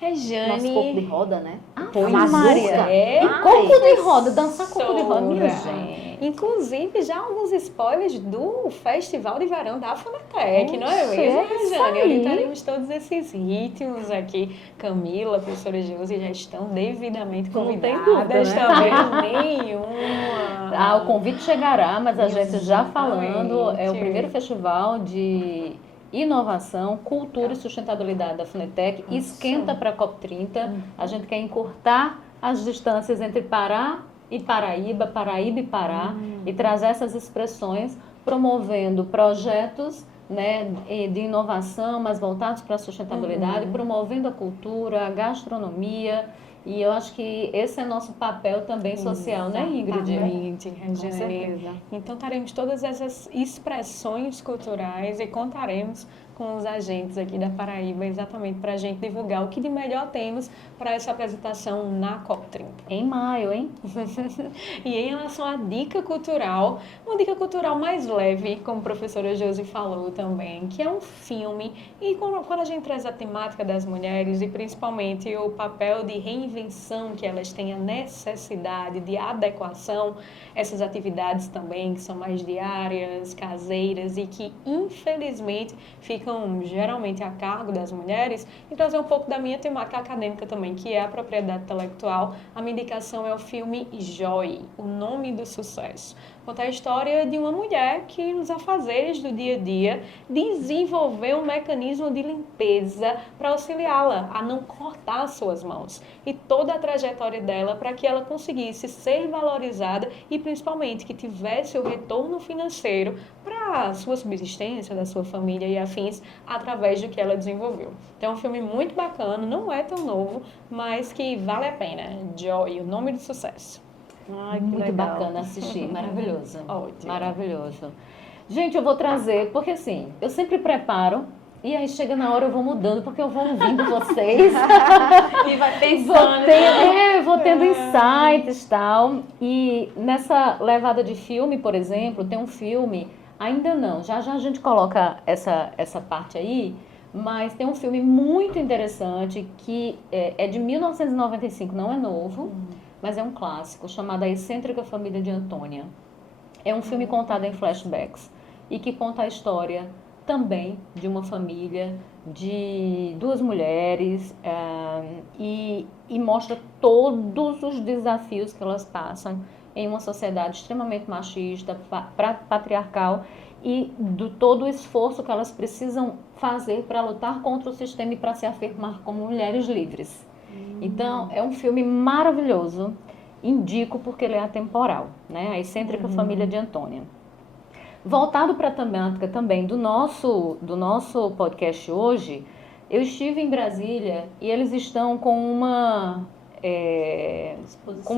Rejane. Nosso corpo de roda, né? Pois, Mazuca. Maria. E corpo de roda, dançar corpo de roda, minha gente. Inclusive, já alguns spoilers do Festival de Verão da FUNETEC, não é mesmo, Rejane? Onde teremos todos esses ritmos aqui. Camila, professora Josi, já estão devidamente convidadas. Não tem dúvida, né? Também nenhuma. O convite chegará, mas a gente já falando, é o Exatamente. primeiro festival de inovação, cultura e sustentabilidade da FUNETEC. Esquenta para a COP30. A gente quer encurtar as distâncias entre Pará e Paraíba, Paraíba e Pará, e trazer essas expressões, promovendo projetos, né, de inovação, mas voltados para a sustentabilidade, promovendo a cultura, a gastronomia. E eu acho que esse é nosso papel também social, né, Ingrid? Exatamente, Com Rejane. certeza. Então, teremos todas essas expressões culturais e contaremos com os agentes aqui da Paraíba, exatamente para a gente divulgar o que de melhor temos para essa apresentação na COP30. Em maio, hein? E em relação à dica cultural, uma dica cultural mais leve, como a professora Josi falou também, que é um filme, e quando a gente traz a temática das mulheres, e principalmente o papel de reinvenção que elas têm, a necessidade de adequação, essas atividades também que são mais diárias, caseiras e que infelizmente ficam geralmente a cargo das mulheres, e trazer um pouco da minha temática acadêmica também, que é a propriedade intelectual. A minha indicação é o filme Joy, O Nome do Sucesso. Conta a história de uma mulher que, nos afazeres do dia a dia, desenvolveu um mecanismo de limpeza para auxiliá-la a não cortar suas mãos. E toda a trajetória dela para que ela conseguisse ser valorizada e, principalmente, que tivesse o retorno financeiro para a sua subsistência, da sua família e afins, através do que ela desenvolveu. Então, é um filme muito bacana, não é tão novo, mas que vale a pena. Joy, O Nome do Sucesso. Ai, muito legal. bacana assistir, maravilhoso. Ótimo. Maravilhoso. Gente, eu vou trazer, porque assim, eu sempre preparo, e aí chega na hora eu vou mudando, porque eu vou ouvindo vocês. E vai pensando. Vou tendo insights e tal. E nessa levada de filme, por exemplo, tem um filme, ainda não, já a gente coloca essa parte aí, mas tem um filme muito interessante que é de 1995, não é novo, mas é um clássico, chamado A Excêntrica Família de Antônia. É um filme contado em flashbacks e que conta a história também de uma família, de duas mulheres, e mostra todos os desafios que elas passam em uma sociedade extremamente machista, patriarcal, e do todo o esforço que elas precisam fazer para lutar contra o sistema e para se afirmar como mulheres livres. Então, é um filme maravilhoso, indico porque ele é atemporal, né? A Excêntrica Família de Antônia. Voltado para a temática também do nosso podcast hoje, eu estive em Brasília e eles estão com uma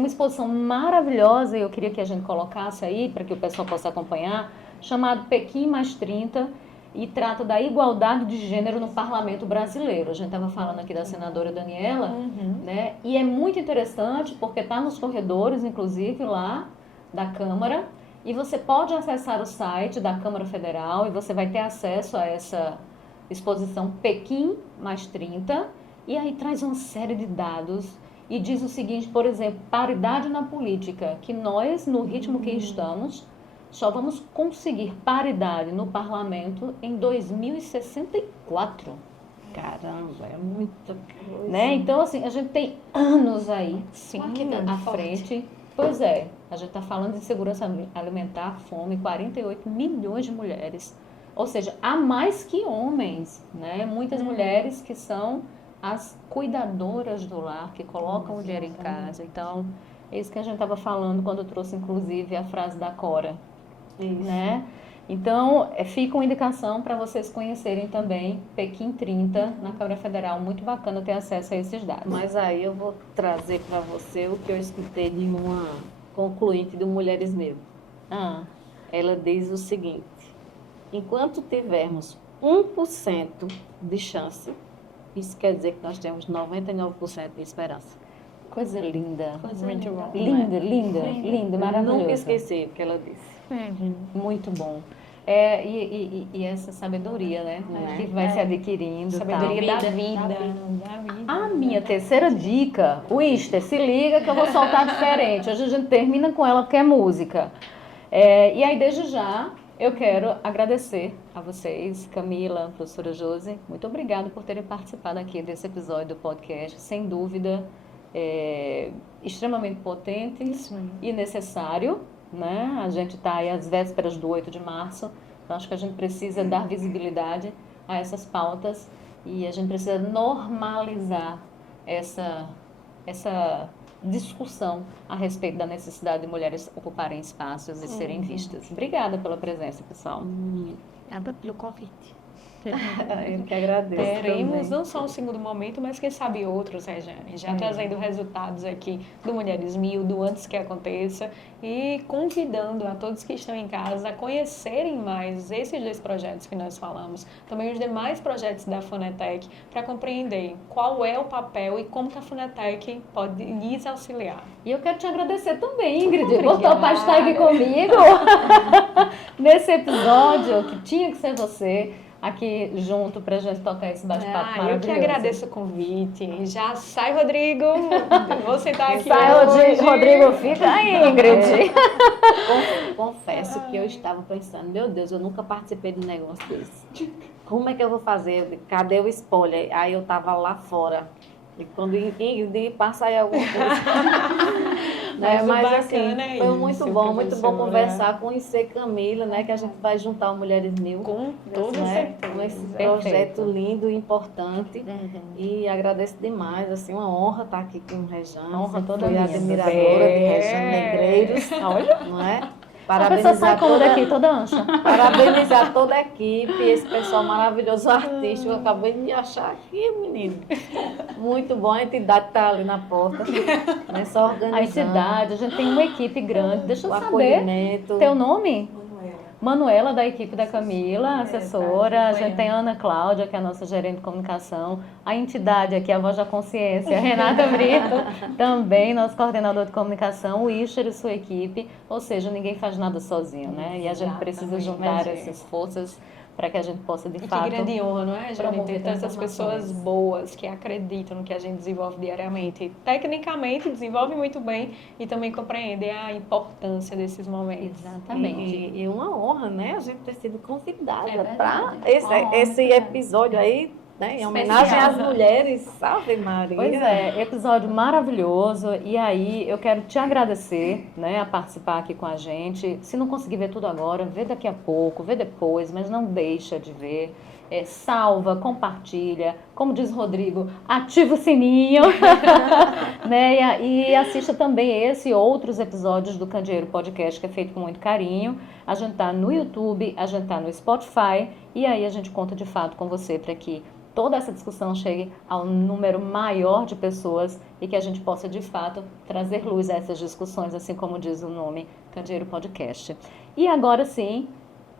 exposição maravilhosa, e eu queria que a gente colocasse aí, para que o pessoal possa acompanhar, chamado Pequim mais 30, e trata da igualdade de gênero no parlamento brasileiro. A gente estava falando aqui da senadora Daniela, né? E é muito interessante porque está nos corredores, inclusive, lá da Câmara, e você pode acessar o site da Câmara Federal e você vai ter acesso a essa exposição Pequim mais 30, e aí traz uma série de dados e diz o seguinte, por exemplo, paridade na política, que nós, no ritmo que estamos, só vamos conseguir paridade no parlamento em 2064. Caramba, é muita coisa. Né? Então, assim, a gente tem anos aí Sim, à frente. Pois é. A gente está falando de segurança alimentar, fome, 48 milhões de mulheres. Ou seja, há mais que homens, né? Muitas mulheres que são as cuidadoras do lar, que colocam o dinheiro em casa. Então, é isso que a gente estava falando quando eu trouxe, inclusive, a frase da Cora. Né? Então, fica uma indicação para vocês conhecerem também Pequim 30 na Câmara Federal. Muito bacana ter acesso a esses dados. Mas aí eu vou trazer para você o que eu escutei de uma concluinte do Mulheres Mil. Ela diz o seguinte: enquanto tivermos 1% de chance, isso quer dizer que nós temos 99% de esperança. Coisa linda. Muito bom. Linda, maravilhosa. Nunca esqueci o que ela disse. Muito bom. E essa sabedoria, né? Que vai se adquirindo. Sabedoria tal. da vida. A minha terceira dica, Wister, se liga que eu vou soltar diferente. Hoje a gente termina com ela, que é música. E aí, desde já, eu quero agradecer a vocês, Camila, professora Josi. Muito obrigada por terem participado aqui desse episódio do podcast. Sem dúvida, extremamente potente e necessário. Né? A gente está aí às vésperas do 8 de março, então acho que a gente precisa dar visibilidade a essas pautas e a gente precisa normalizar essa discussão a respeito da necessidade de mulheres ocuparem espaços e serem vistas. Obrigada pela presença, pessoal. Obrigada pelo convite. Eu que agradeço. Teremos também. não só um segundo momento, mas quem sabe outros, Regiane, já trazendo resultados aqui do Mulheres Mil, do antes que aconteça, e convidando a todos que estão em casa a conhecerem mais esses 2 projetos que nós falamos, também os demais projetos da Fonetec, para compreender qual é o papel e como que a Fonetec pode lhes auxiliar. E eu quero te agradecer também, Ingrid, Obrigada. por topar estar aqui comigo nesse episódio, que tinha que ser você aqui junto pra gente tocar esse bate-papo maravilhoso. Eu que agradeço o convite. Já sai, Rodrigo. Vou sentar aqui Sai, hoje. Rodrigo, fica aí, Ingrid. Confesso que eu estava pensando, meu Deus, eu nunca participei de um negócio desse. Como é que eu vou fazer? Cadê o spoiler? Aí eu tava lá fora. E quando Ingrid passa aí alguma coisa. Mas o Mas bacana assim, é foi isso, muito bom professora. conversar, conhecer Camila, né? Que a gente vai juntar o Mulheres Mil. Com toda né, certeza. com esse Perfeito. projeto lindo e importante. E agradeço demais, assim, uma honra estar aqui com Rejane. Honra toda Fui minha. admiradora de Rejane Negreiros. Olha, Não é? a pessoa sai como daqui, toda ancha. Parabenizar toda a equipe, esse pessoal maravilhoso, artístico. Eu acabei de me achar aqui, menino. Muito bom, a entidade está ali na porta, né, só organizando. A entidade, a gente tem uma equipe grande. Deixa eu o saber. acolhimento. Teu nome? Manuela, da equipe da Camila, assessora. A gente tem a Ana Cláudia, que é a nossa gerente de comunicação. A entidade aqui, a Voz da Consciência, Renata Brito, também nosso coordenador de comunicação, o Ischer e sua equipe. Ou seja, ninguém faz nada sozinho, né? E a gente precisa juntar essas forças para que a gente possa, de E fato... que grande honra, não é, Jane? promover Ter tantas transformações. pessoas boas que acreditam no que a gente desenvolve diariamente. Tecnicamente, desenvolve muito bem e também compreendem a importância desses momentos. Exatamente. E uma honra, né? A gente ter sido convidada É para verdade. esse episódio aí, né? Em homenagem às mulheres, salve Maria. Pois é, episódio maravilhoso. E aí, eu quero te agradecer, né, a participar aqui com a gente. Se não conseguir ver tudo agora, vê daqui a pouco, vê depois, mas não deixa de ver. Salva, compartilha, como diz Rodrigo, ativa o sininho, né? E assista também esse e outros episódios do Candeeiro Podcast, que é feito com muito carinho. A gente tá no YouTube, a gente tá no Spotify, e aí a gente conta de fato com você para que toda essa discussão chegue ao número maior de pessoas e que a gente possa, de fato, trazer luz a essas discussões, assim como diz o nome, Candeeiro Podcast. E agora sim,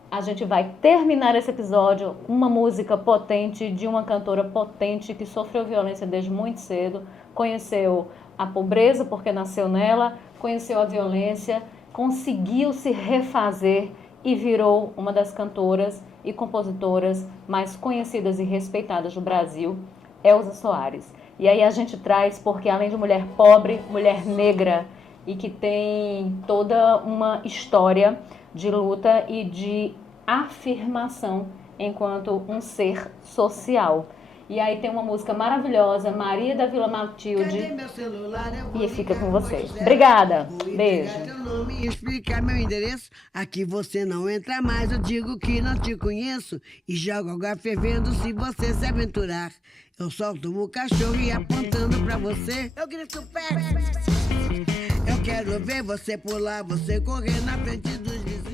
a gente vai terminar esse episódio com uma música potente, de uma cantora potente que sofreu violência desde muito cedo, conheceu a pobreza porque nasceu nela, conheceu a violência, conseguiu se refazer e virou uma das cantoras e compositoras mais conhecidas e respeitadas do Brasil, Elza Soares. E aí a gente traz porque, além de mulher pobre, mulher negra, e que tem toda uma história de luta e de afirmação enquanto um ser social. E aí tem uma música maravilhosa, Maria da Vila Matilde. Cadê meu celular? E fica com vocês. Obrigada. Beijo. Teu nome e explicar meu endereço. Aqui você não entra mais, eu digo que não te conheço. E jogo água fervendo se você se aventurar. Eu solto o cachorro e apontando pra você, eu grito pé. Eu quero ver você pular, você correr na frente dos vizinhos.